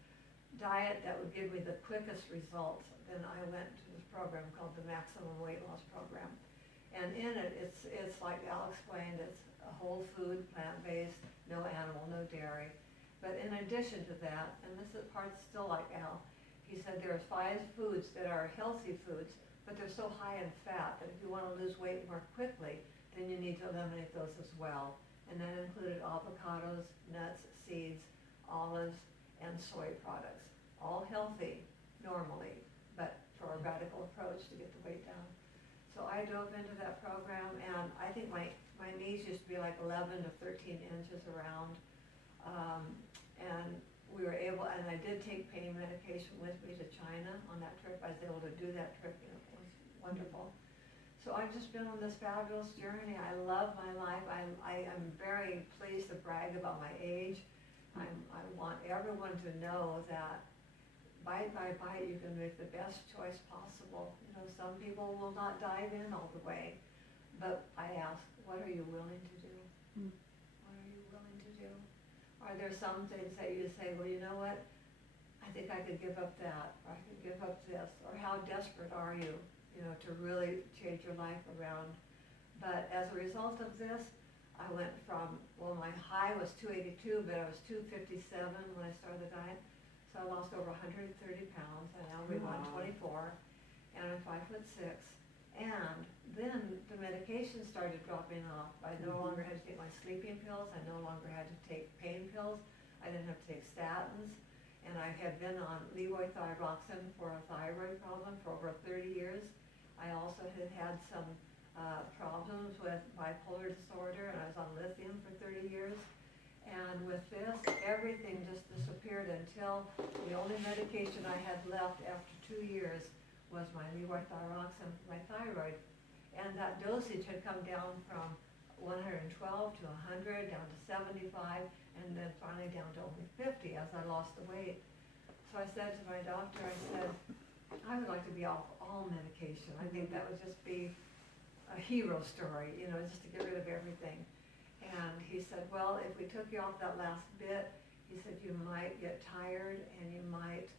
diet that would give me the quickest results, then I went to this program called the Maximum Weight Loss Program. And in it, it's like Al explained, it's a whole food, plant-based, no animal, no dairy. But in addition to that, and this is part still like Al, he said there are 5 foods that are healthy foods, but they're so high in fat that if you want to lose weight more quickly, then you need to eliminate those as well. And that included avocados, nuts, seeds, olives, and soy products. All healthy normally, but for a radical approach to get the weight down. So I dove into that program, and I think my knees used to be like 11 to 13 inches around. And we were able, and I did take pain medication with me to China on that trip. I was able to do that trip, it was wonderful. So I've just been on this fabulous journey. I love my life. I am very pleased to brag about my age. I want everyone to know that bite by bite, you can make the best choice possible. Some people will not dive in all the way, but I ask, what are you willing to do? What are you willing to do? Are there some things that you say, well, you know what? I think I could give up that, or I could give up this, or how desperate are you? you know, to really change your life around. But as a result of this, I went from, well, my high was 282, but I was 257 when I started the diet. So I lost over 130 pounds, and now weigh 124, and I'm 5'6". And then the medication started dropping off. I no longer had to take my sleeping pills. I no longer had to take pain pills. I didn't have to take statins. And I had been on levothyroxine for a thyroid problem for over 30 years. I also had had some problems with bipolar disorder, and I was on lithium for 30 years. And with this, everything just disappeared until the only medication I had left after 2 years was my levothyroxine for my thyroid. And that dosage had come down from 112 to 100, down to 75, and then finally down to only 50 as I lost the weight. So I said to my doctor, I said, I would like to be off all medication. I think that would just be a hero story, you know, just to get rid of everything. And he said, well, if we took you off that last bit, he said, you might get tired and you might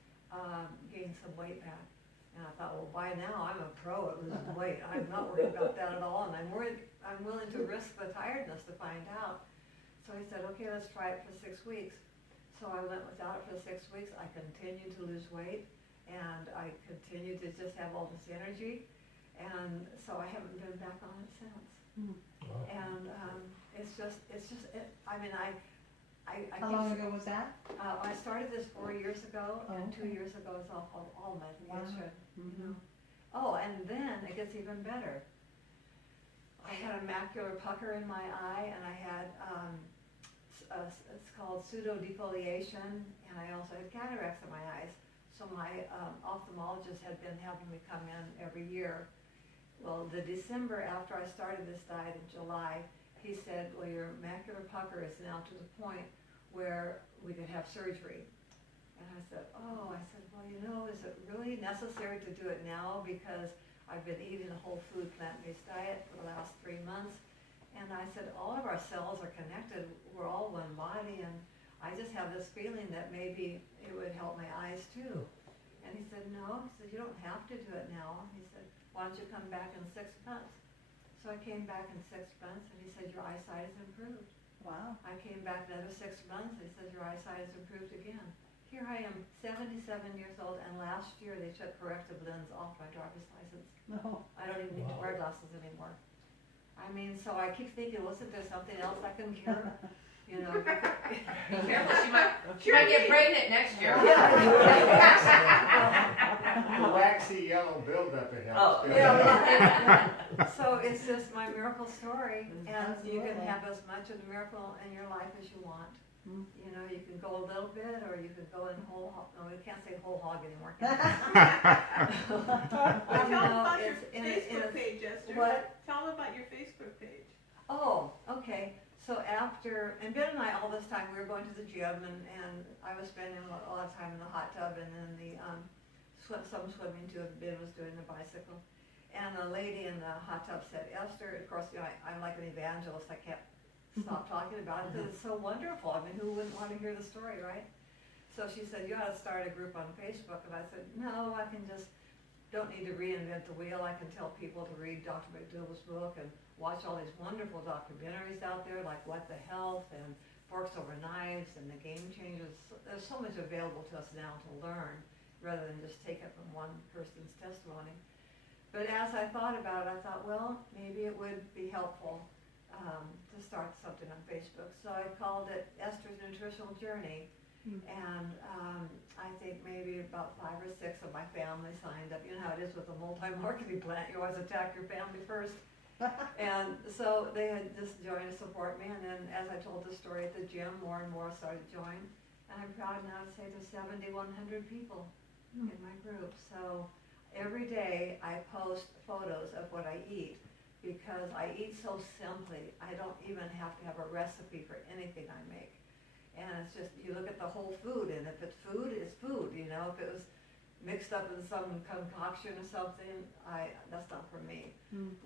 gain some weight back. And I thought, well, by now I'm a pro at losing weight. I'm not worried about that at all, and I'm willing to risk the tiredness to find out. So he said, okay, let's try it for 6 weeks. So I went without it for 6 weeks. I continued to lose weight, and I continued to just have all this energy. And so I haven't been back on it since. Wow. And I mean, How long ago was that? I started this 4 years ago, Oh, and okay. 2 years ago it's all medication. Wow. You know? Oh, and then it gets even better. I had a macular pucker in my eye, and I had it's called pseudodefoliation, and I also had cataracts in my eyes. So my ophthalmologist had been having me come in every year. Well, the December after I started this diet in July, he said, well, your macular pucker is now to the point where we could have surgery. And I said, oh, well, you know, is it really necessary to do it now? Because I've been eating a whole food plant-based diet for the last 3 months. And I said, all of our cells are connected. We're all one body. And I just have this feeling that maybe it would help my eyes too. And he said, no. He said, you don't have to do it now. He said, why don't you come back in 6 months? So I came back in 6 months, and he said, your eyesight has improved. Wow. I came back another 6 months, and he said, your eyesight has improved again. Here I am, 77 years old, and last year they took corrective lens off my driver's license. No. I don't even need to wear glasses anymore. I mean, so I keep thinking, wasn't there something else I can cure? You know. Be careful, she might get pregnant next year. The waxy yellow buildup it Oh, helps. Yeah, so it's just my miracle story, and you can Absolutely. have as much of the miracle in your life as you want. Mm. You know, you can go a little bit, or you can go in whole hog. No, we can't say whole hog anymore. Can we? Well, You tell them know, about your it's- in Facebook a- page, Esther. What? Tell them about your Facebook page. Oh, okay. So after, and Ben and I all this time, we were going to the gym, and I was spending a lot of time in the hot tub and then the some swimming too. Ben was doing the bicycle. And a lady in the hot tub said, Esther, of course, you know, I'm like an evangelist. I can't stop talking about it because it's so wonderful. I mean, who wouldn't want to hear the story, right? So she said, you ought to start a group on Facebook. And I said, no, I can just, don't need to reinvent the wheel. I can tell people to read Dr. McDougall's book and watch all these wonderful documentaries out there like What the Health and Forks Over Knives and The Game Changers. There's so much available to us now to learn rather than just take it from one person's testimony. But as I thought about it, I thought, well, maybe it would be helpful to start something on Facebook. So I called it Esther's Nutritional Journey. And I think maybe about 5 or 6 of my family signed up. You know how it is with a multi-marketing plant. You always attack your family first. And so they had just joined to support me. And then as I told the story at the gym, more and more started to join. And I'm proud now to say there's 7,100 people in my group. So every day I post photos of what I eat because I eat so simply. I don't even have to have a recipe for anything I make. And it's just, you look at the whole food, and if it's food, it's food, you know. If it was mixed up in some concoction or something, that's not for me.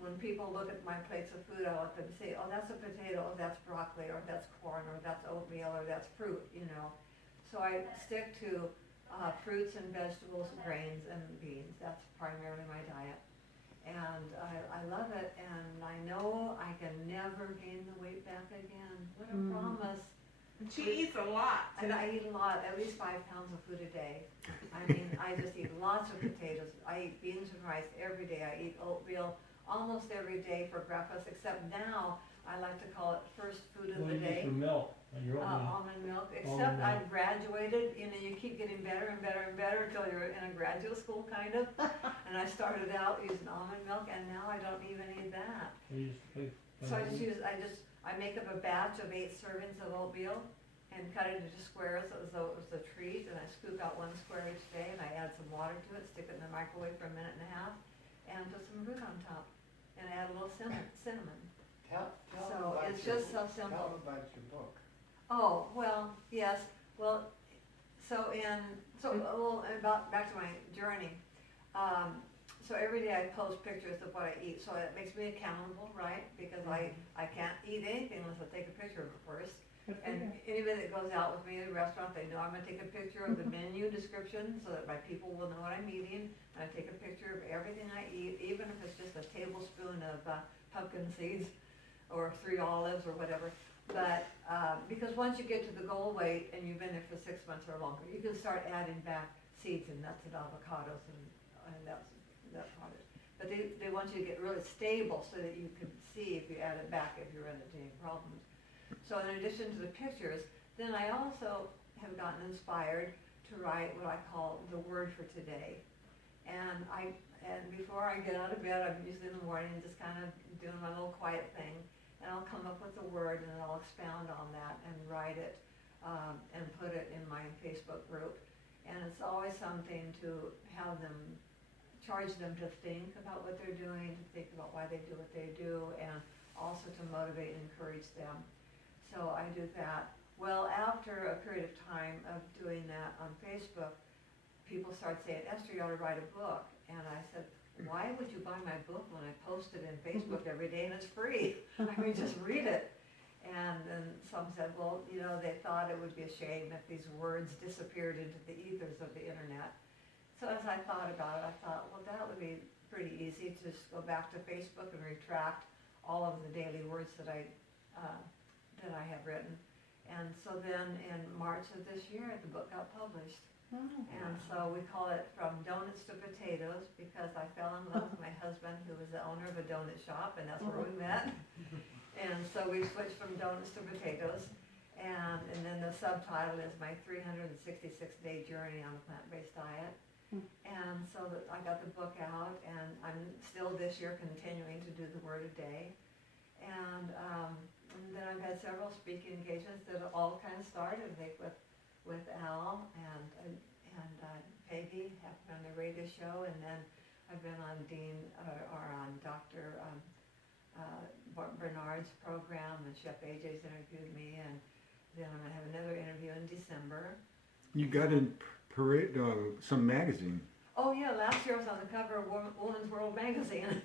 When people look at my plates of food, I want them to say, oh, that's a potato, or that's broccoli, or that's corn, or that's oatmeal, or that's fruit, you know. So I stick to fruits and vegetables, grains, and beans. That's primarily my diet. And I love it, and I know I can never gain the weight back again. What a promise. And she eats a lot. And I eat a lot, at least 5 pounds of food a day. I mean, I just eat lots of potatoes. I eat beans and rice every day. I eat oatmeal almost every day for breakfast, except now I like to call it first food of the day. Milk on your oatmeal. Almond milk, except I've graduated, you know, you keep getting better and better and better until you're in a graduate school, kind of. And I started out using almond milk, and now I don't even need that. So I make up a batch of 8 servings of oatmeal and cut it into squares as though it was a treat, and I scoop out 1 square each day, and I add some water to it, stick it in the microwave for 1.5 minutes, and put some fruit on top, and add a little cinnamon. Tell So them about it's your- just so simple. Tell them about your book. Oh, well, yes, well, back to my journey. So every day I post pictures of what I eat, so it makes me accountable, right? Because I can't eat anything unless I take a picture of it first. And anybody that goes out with me at a restaurant, they know I'm gonna take a picture of the menu description so that my people will know what I'm eating. And I take a picture of everything I eat, even if it's just a tablespoon of pumpkin seeds or 3 olives or whatever. But because once you get to the goal weight and you've been there for 6 months or longer, you can start adding back seeds and nuts and avocados and that's part of it. But they want you to get really stable so that you can see if you add it back if you run into any problems. So in addition to the pictures, then I also have gotten inspired to write what I call the word for today. And before I get out of bed, I'm usually in the morning just kind of doing my little quiet thing, and I'll come up with a word and then I'll expound on that and write it and put it in my Facebook group. And it's always something to have them, charge them to think about what they're doing, to think about why they do what they do, and also to motivate and encourage them. So I do that. Well, after a period of time of doing that on Facebook, people start saying, Esther, you ought to write a book. And I said, why would you buy my book when I post it in Facebook every day and it's free? I mean, just read it. And then some said, well, you know, they thought it would be a shame if these words disappeared into the ethers of the internet. So as I thought about it, I thought, well, that would be pretty easy to just go back to Facebook and retract all of the daily words that I have written. And so then in March of this year, the book got published. And so we call it From Donuts to Potatoes because I fell in love with my husband, who was the owner of a donut shop, and that's where we met. And so we switched from donuts to potatoes. And then the subtitle is My 366-Day Journey on a Plant-Based Diet. And so I got the book out, and I'm still this year continuing to do the word a day. And then I've had several speaking engagements that all kind of started, I think, with Al and Peggy, happened on the radio show, and then I've been on on Dr. Bernard's program, and Chef AJ's interviewed me, and then I'm gonna have another interview in December. You got in some magazine. Oh yeah, last year I was on the cover of Woman's World magazine.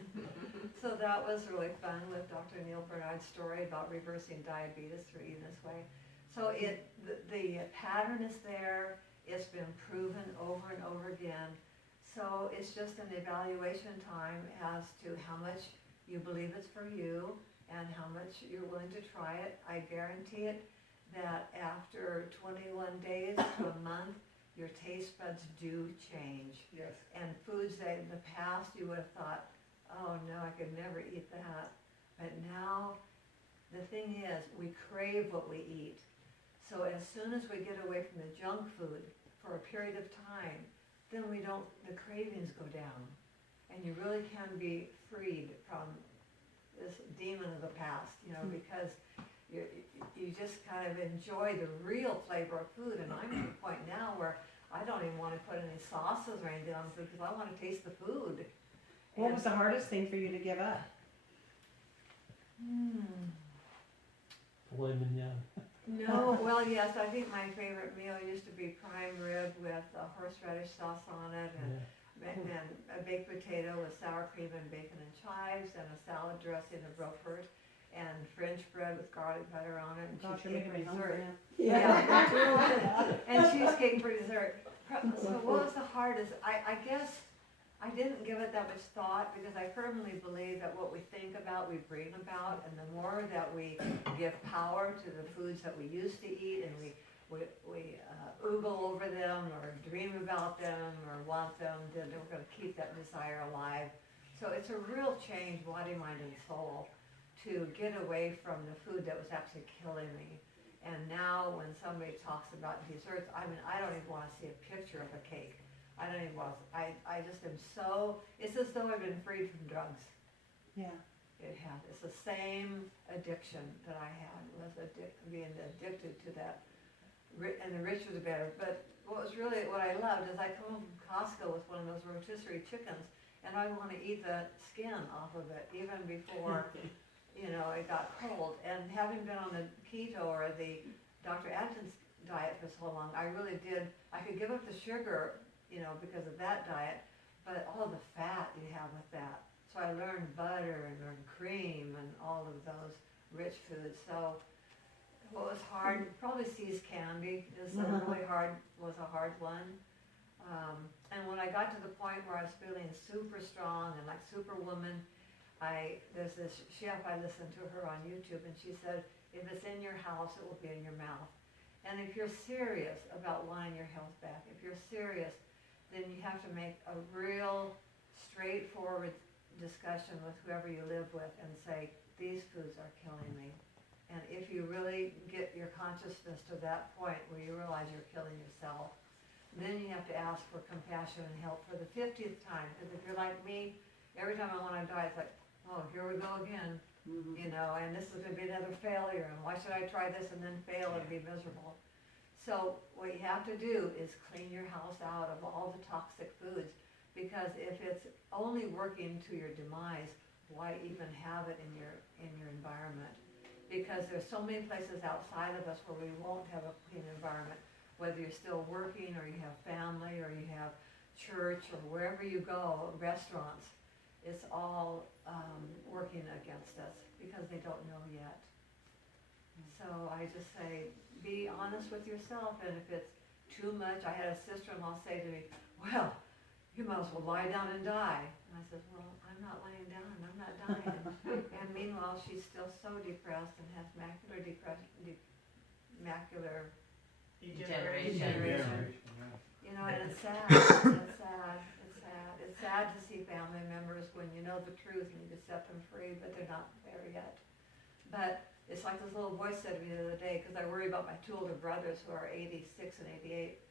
So that was really fun with Dr. Neil Bernard's story about reversing diabetes through eating this way. So the pattern is there, it's been proven over and over again. So it's just an evaluation time as to how much you believe it's for you and how much you're willing to try it. I guarantee it that after 21 days to a month, your taste buds do change. Yes. And foods that in the past you would have thought, oh no, I could never eat that. But now, the thing is, we crave what we eat. So as soon as we get away from the junk food for a period of time, then the cravings go down. And you really can be freed from this demon of the past, you know, because you just kind of enjoy the real flavor of food. And I'm to the point now where I don't even want to put any sauces or anything on the food because I want to taste the food. What was the hardest thing for you to give up? Filet mignon. No, well, yes, I think my favorite meal used to be prime rib with horseradish sauce on it, and a baked potato with sour cream and bacon and chives, and a salad dressing of Roquefort, and French bread with garlic butter on it, and Gosh, you're cheesecake making for me dessert. hungry. Yeah, and cheesecake for dessert. So what was the hardest? I guess I didn't give it that much thought because I firmly believe that what we think about, we bring about, and the more that we give power to the foods that we used to eat and we oogle over them or dream about them or want them, then we're going to keep that desire alive. So it's a real change, body, mind, and soul, to get away from the food that was actually killing me. And now when somebody talks about desserts, I mean, I don't even want to see a picture of a cake. I don't even want to, I just am so, it's as though I've been freed from drugs. Yeah. It has, it's the same addiction that I had, was being addicted to that. And the richer the better. But what I loved is I come home from Costco with one of those rotisserie chickens, and I want to eat the skin off of it, even before, it got cold. And having been on the keto or the Dr. Atkins diet for so long, I really did, I could give up the sugar, because of that diet, but all the fat you have with that. So I learned butter and learned cream and all of those rich foods. So what was hard, probably C's candy was a hard one. And when I got to the point where I was feeling super strong and like superwoman, there's this chef, I listened to her on YouTube, and she said, if it's in your house, it will be in your mouth. And if you're serious about wanting your health back, if you're serious, then you have to make a real straightforward discussion with whoever you live with and say, these foods are killing me. And if you really get your consciousness to that point where you realize you're killing yourself, then you have to ask for compassion and help for the 50th time. Because if you're like me, every time I want to die, it's like, oh, here we go again. And this is going to be another failure. And why should I try this and then fail and be miserable? So what you have to do is clean your house out of all the toxic foods, because if it's only working to your demise, why even have it in your environment? Because there's so many places outside of us where we won't have a clean environment, whether you're still working or you have family or you have church or wherever you go, restaurants. It's all working against us because they don't know yet. So I just say, be honest with yourself, and if it's too much, I had a sister-in-law say to me, well, you might as well lie down and die. And I said, well, I'm not laying down, I'm not dying. And meanwhile, she's still so depressed and has macular degeneration. And it's sad, It's sad to see family members when you know the truth and you can set them free, but they're not there yet. But it's like this little voice said to me the other day, because I worry about my two older brothers who are 86 and 88.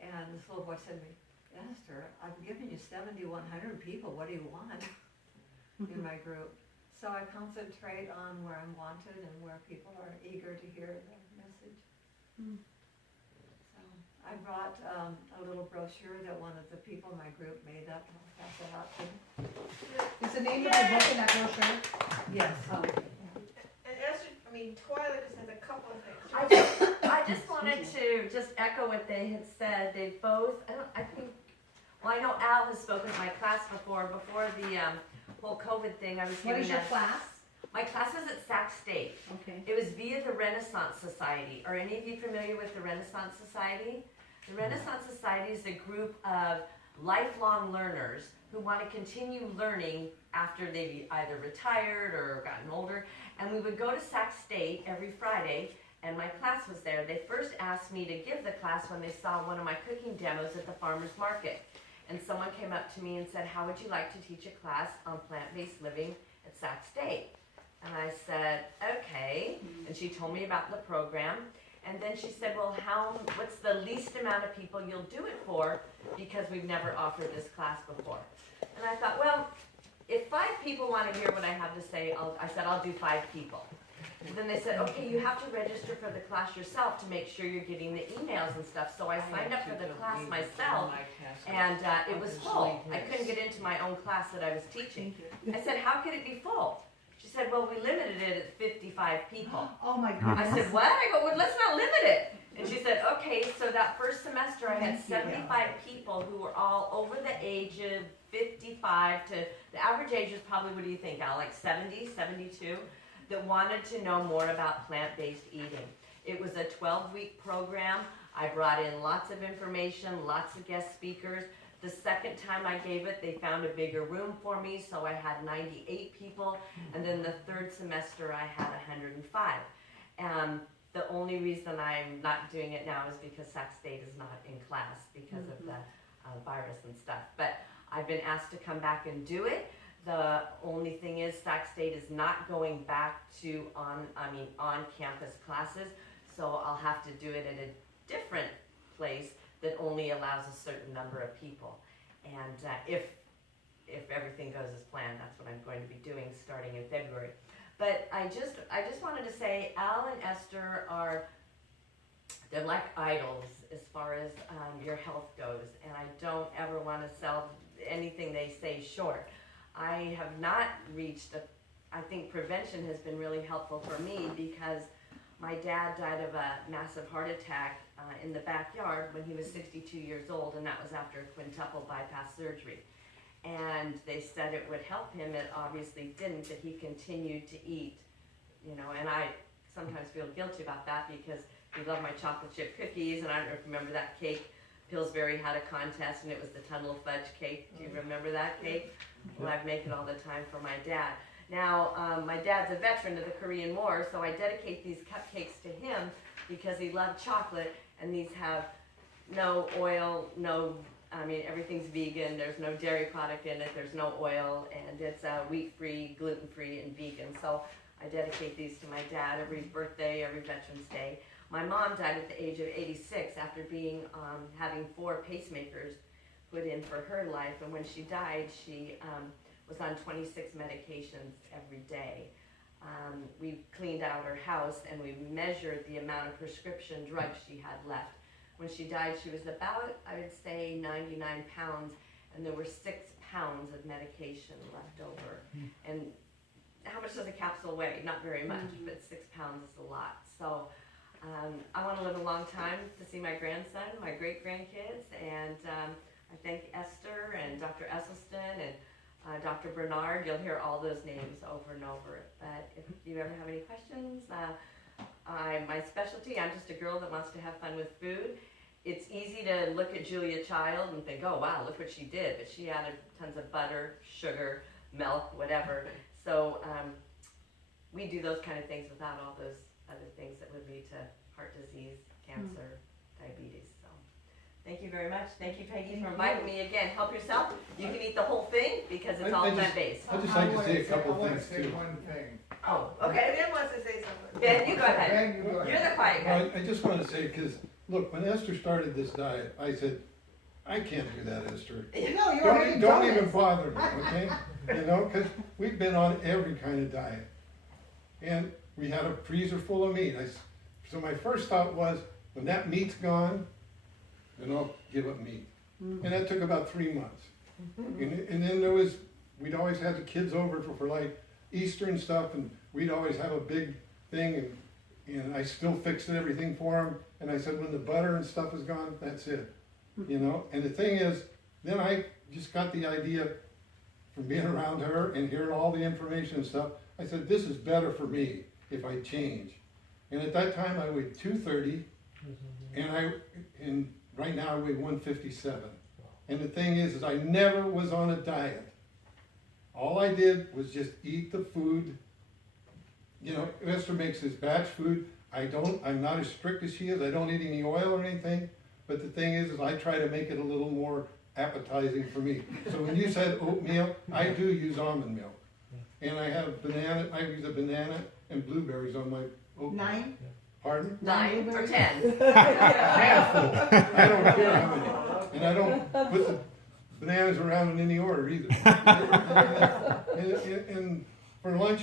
And this little voice said to me, Esther, I've given you 7,100 people. What do you want in my group? So I concentrate on where I'm wanted and where people are eager to hear the message. So I brought a little brochure that one of the people in my group made up. I'll pass it out to you. Is the name of the book in that brochure? Yes. And Esther, Twyla just has a couple of things. I just wanted to just echo what they had said. They both, I know Al has spoken at my class before the whole COVID thing. I was What giving is your a- class? My class was at Sac State. Okay. It was via the Renaissance Society. Are any of you familiar with the Renaissance Society? The Renaissance Society is a group of lifelong learners who want to continue learning after they've either retired or gotten older. And we would go to Sac State every Friday, and my class was there. They first asked me to give the class when they saw one of my cooking demos at the farmer's market. And someone came up to me and said, how would you like to teach a class on plant-based living at Sac State? And I said, okay. And she told me about the program. And then she said, well, what's the least amount of people you'll do it for, because we've never offered this class before. And I thought, well, if 5 people want to hear what I have to say, I said, I'll do 5 people. And then they said, okay, you have to register for the class yourself to make sure you're getting the emails and stuff. So I signed up for the class myself, and it was full. I couldn't get into my own class that I was teaching. I said, how could it be full? She said, well, we limited it at 55 people. Oh my I goodness. said, what? I go, well, let's not limit it. And she said, okay, so that first semester I had 75 people who were all over the age of 55 to, the average age is probably, what do you think, Al, like 70, 72, that wanted to know more about plant-based eating. It was a 12-week program. I brought in lots of information, lots of guest speakers. The second time I gave it, they found a bigger room for me, so I had 98 people. And then the third semester, I had 105. The only reason I'm not doing it now is because Sac State is not in class because of the virus and stuff. But I've been asked to come back and do it. The only thing is Sac State is not going back to on-campus classes, so I'll have to do it at a different place that only allows a certain number of people. And if everything goes as planned, that's what I'm going to be doing starting in February. But I just wanted to say, Al and Esther they're like idols as far as your health goes, and I don't ever want to sell anything they say short. I have not reached I think prevention has been really helpful for me because my dad died of a massive heart attack in the backyard when he was 62 years old, and that was after a quintuple bypass surgery. And they said it would help him. It obviously didn't, but he continued to eat, and I sometimes feel guilty about that because he loved my chocolate chip cookies, and I don't know if you remember that cake. Pillsbury had a contest, and it was the Tunnel of Fudge cake. Do you remember that cake? Well, I make it all the time for my dad. Now, my dad's a veteran of the Korean War, so I dedicate these cupcakes to him because he loved chocolate, and these have no oil, everything's vegan, there's no dairy product in it, there's no oil, and it's wheat-free, gluten-free, and vegan. So I dedicate these to my dad every birthday, every Veterans Day. My mom died at the age of 86 after having 4 pacemakers put in for her life, and when she died, she was on 26 medications every day. We cleaned out her house, and we measured the amount of prescription drugs she had left. When she died, she was about, I would say, 99 pounds, and there were 6 pounds of medication left over. And how much does a capsule weigh? Not very much, but 6 pounds is a lot. So I want to live a long time to see my grandson, my great-grandkids, and I thank Esther and Dr. Eshelston and Dr. Bernard. You'll hear all those names over and over. But if you ever have any questions, my specialty, I'm just a girl that wants to have fun with food. It's easy to look at Julia Child and think, oh wow, look what she did. But she added tons of butter, sugar, milk, whatever. So we do those kind of things without all those other things that would lead to heart disease, cancer, diabetes. So thank you very much. Thank you, Peggy, for inviting me again. Help yourself. You can eat the whole thing because it's all plant-based. I'd just like to say a couple I want things to say too. one thing. Oh, okay. Ben wants to say something. Ben, you go ahead. Ben, you go ahead. You're the quiet guy. Well, I just want to say, because, look, when Esther started this diet, I said, I can't do that, Esther. No, you're already Don't even donuts. bother me, okay? Because we've been on every kind of diet. And we had a freezer full of meat. So my first thought was, when that meat's gone, then I'll give up meat. And that took about 3 months. And then we'd always have the kids over for like Easter and stuff, and we'd always have a big thing, and I still fixed everything for them. And I said, when the butter and stuff is gone, that's it. And the thing is, then I just got the idea from being around her and hearing all the information and stuff. I said, this is better for me if I change. And at that time I weighed 230, and right now I weigh 157. And the thing is I never was on a diet. All I did was just eat the food. Esther makes this batch food. I'm not as strict as she is. I don't eat any oil or anything. But the thing is I try to make it a little more appetizing for me. So when you said oatmeal, I do use almond milk. And I have banana, I use a banana and blueberries on my oatmeal. 9? Pardon? 9 or 10. I don't care how many. And I don't put the bananas around in any order either. And for lunch,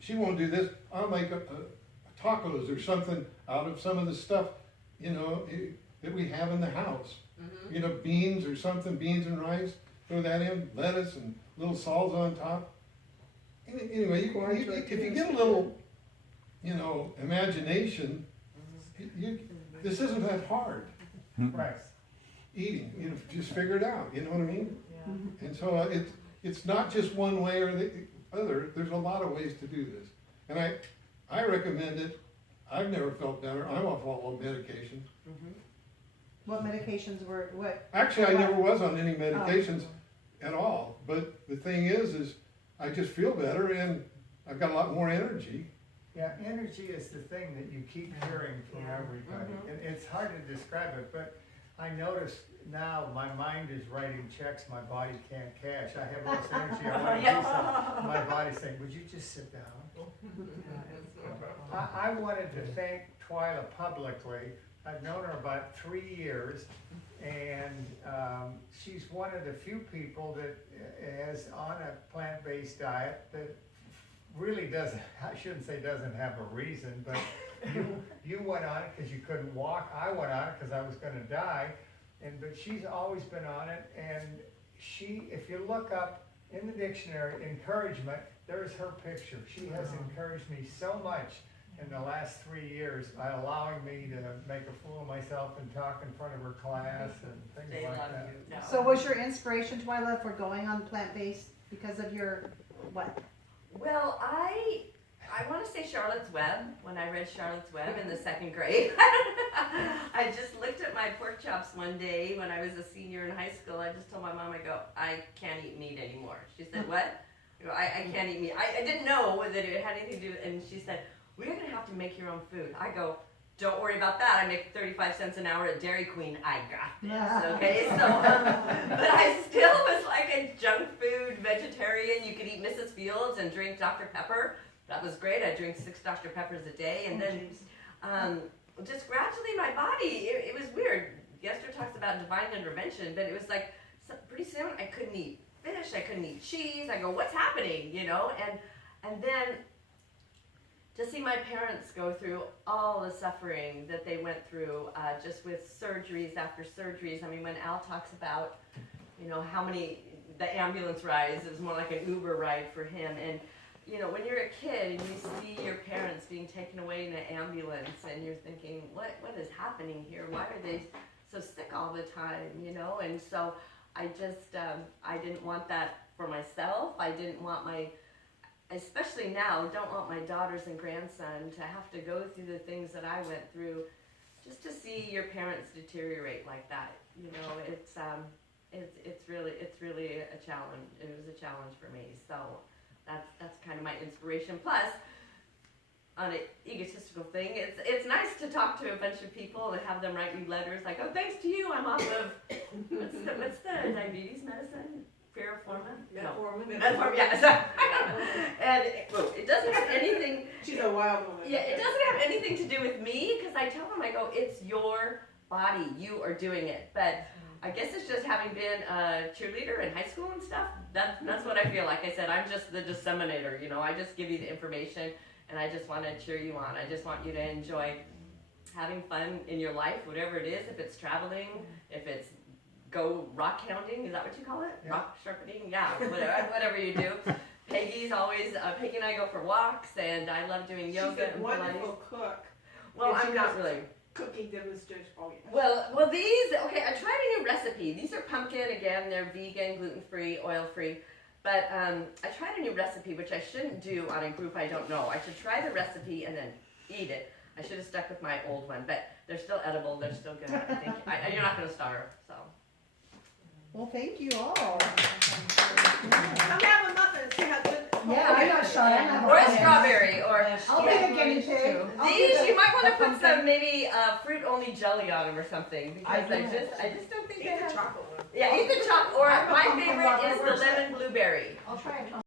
she won't do this. I'll make tacos or something out of some of the stuff, that we have in the house. Beans or something, beans and rice, throw that in, lettuce and little salsa on top. Anyway, if you get a little, imagination, this isn't that hard. Right. Eating, just figure it out, you know what I mean? Yeah. And so it's not just one way or the other, there's a lot of ways to do this. And I recommend it. I've never felt better. I'm off all medication. What medications were, what? Actually, I never was on any medications at all, but the thing is I just feel better and I've got a lot more energy. Yeah, energy is the thing that you keep hearing from everybody. And it's hard to describe it, but I notice now my mind is writing checks my body can't cash. I have all this energy, I want to do something. My body's saying, would you just sit down? I wanted to thank Twyla publicly. I've known her about 3 years, and she's one of the few people that is on a plant-based diet that really doesn't, I shouldn't say doesn't have a reason, but you went on it because you couldn't walk. I went on it because I was going to die, but she's always been on it, and if you look up in the dictionary, encouragement, there's her picture. She has encouraged me so much in the last 3 years by allowing me to make a fool of myself and talk in front of her class and things They like love that. you. No. So was your inspiration, Twyla, for going on plant-based because of your, what? Well, I want to say Charlotte's Web. When I read Charlotte's Web in the 2nd grade, I just looked at my pork chops one day when I was a senior in high school. I just told my mom, I go, I can't eat meat anymore. She said, what? I go, I can't eat meat. I didn't know that it had anything to do with, and she said, we're going to have to make your own food. I go, don't worry about that. I make 35 cents an hour at Dairy Queen. I got this, okay? So, but I still was like a junk food vegetarian. You could eat Mrs. Fields and drink Dr. Pepper. That was great. I drink 6 Dr. Peppers a day. And then just gradually my body, it was weird. Esther talks about divine intervention, but it was like pretty soon I couldn't eat fish. I couldn't eat cheese. I go, what's happening, you know? And then to see my parents go through all the suffering that they went through, just with surgeries after surgeries. I mean, when Al talks about, you know, how many, the ambulance rides, it was more like an Uber ride for him. And, you know, when you're a kid and you see your parents being taken away in an ambulance and you're thinking, what is happening here? Why are they so sick all the time, you know? And so I just, I didn't want that for myself. I didn't want especially now, don't want my daughters and grandson to have to go through the things that I went through, just to see your parents deteriorate like that. You know, it's really a challenge. It was a challenge for me. So that's kind of my inspiration. Plus, on an egotistical thing, it's nice to talk to a bunch of people and have them write you letters like, oh, thanks to you, I'm off of what's the diabetes medicine? Metformin, yeah. And it doesn't have anything. She's a wild woman. Yeah, it doesn't have anything to do with me because I tell them, I go, it's your body, you are doing it. But I guess it's just having been a cheerleader in high school and stuff. That's what I feel like. I said, I'm just the disseminator. You know, I just give you the information, and I just want to cheer you on. I just want you to enjoy having fun in your life, whatever it is. If it's traveling, if it's go rock hounding, is that what you call it? Yeah. Rock sharpening? Yeah, whatever you do. Peggy's always, Peggy and I go for walks, and I love doing yoga. She's a wonderful cook. Well, and I'm not really. Cooking demonstration. Oh, yeah. Well, these, okay, I tried a new recipe. These are pumpkin, again, they're vegan, gluten-free, oil-free. But I tried a new recipe, which I shouldn't do on a group I don't know. I should try the recipe and then eat it. I should have stuck with my old one, but they're still edible, they're still good. I think you're not going to starve, so. Well, thank you all. I'm having muffins. See how good. Yeah, I got shot. I'm not Or a strawberry, or I'll be a guinea pig. these. You might want to put some maybe fruit-only jelly on them or something because I just don't think they Eat the have. chocolate one. Yeah, eat the chocolate. Or my favorite is the lemon blueberry. I'll try it.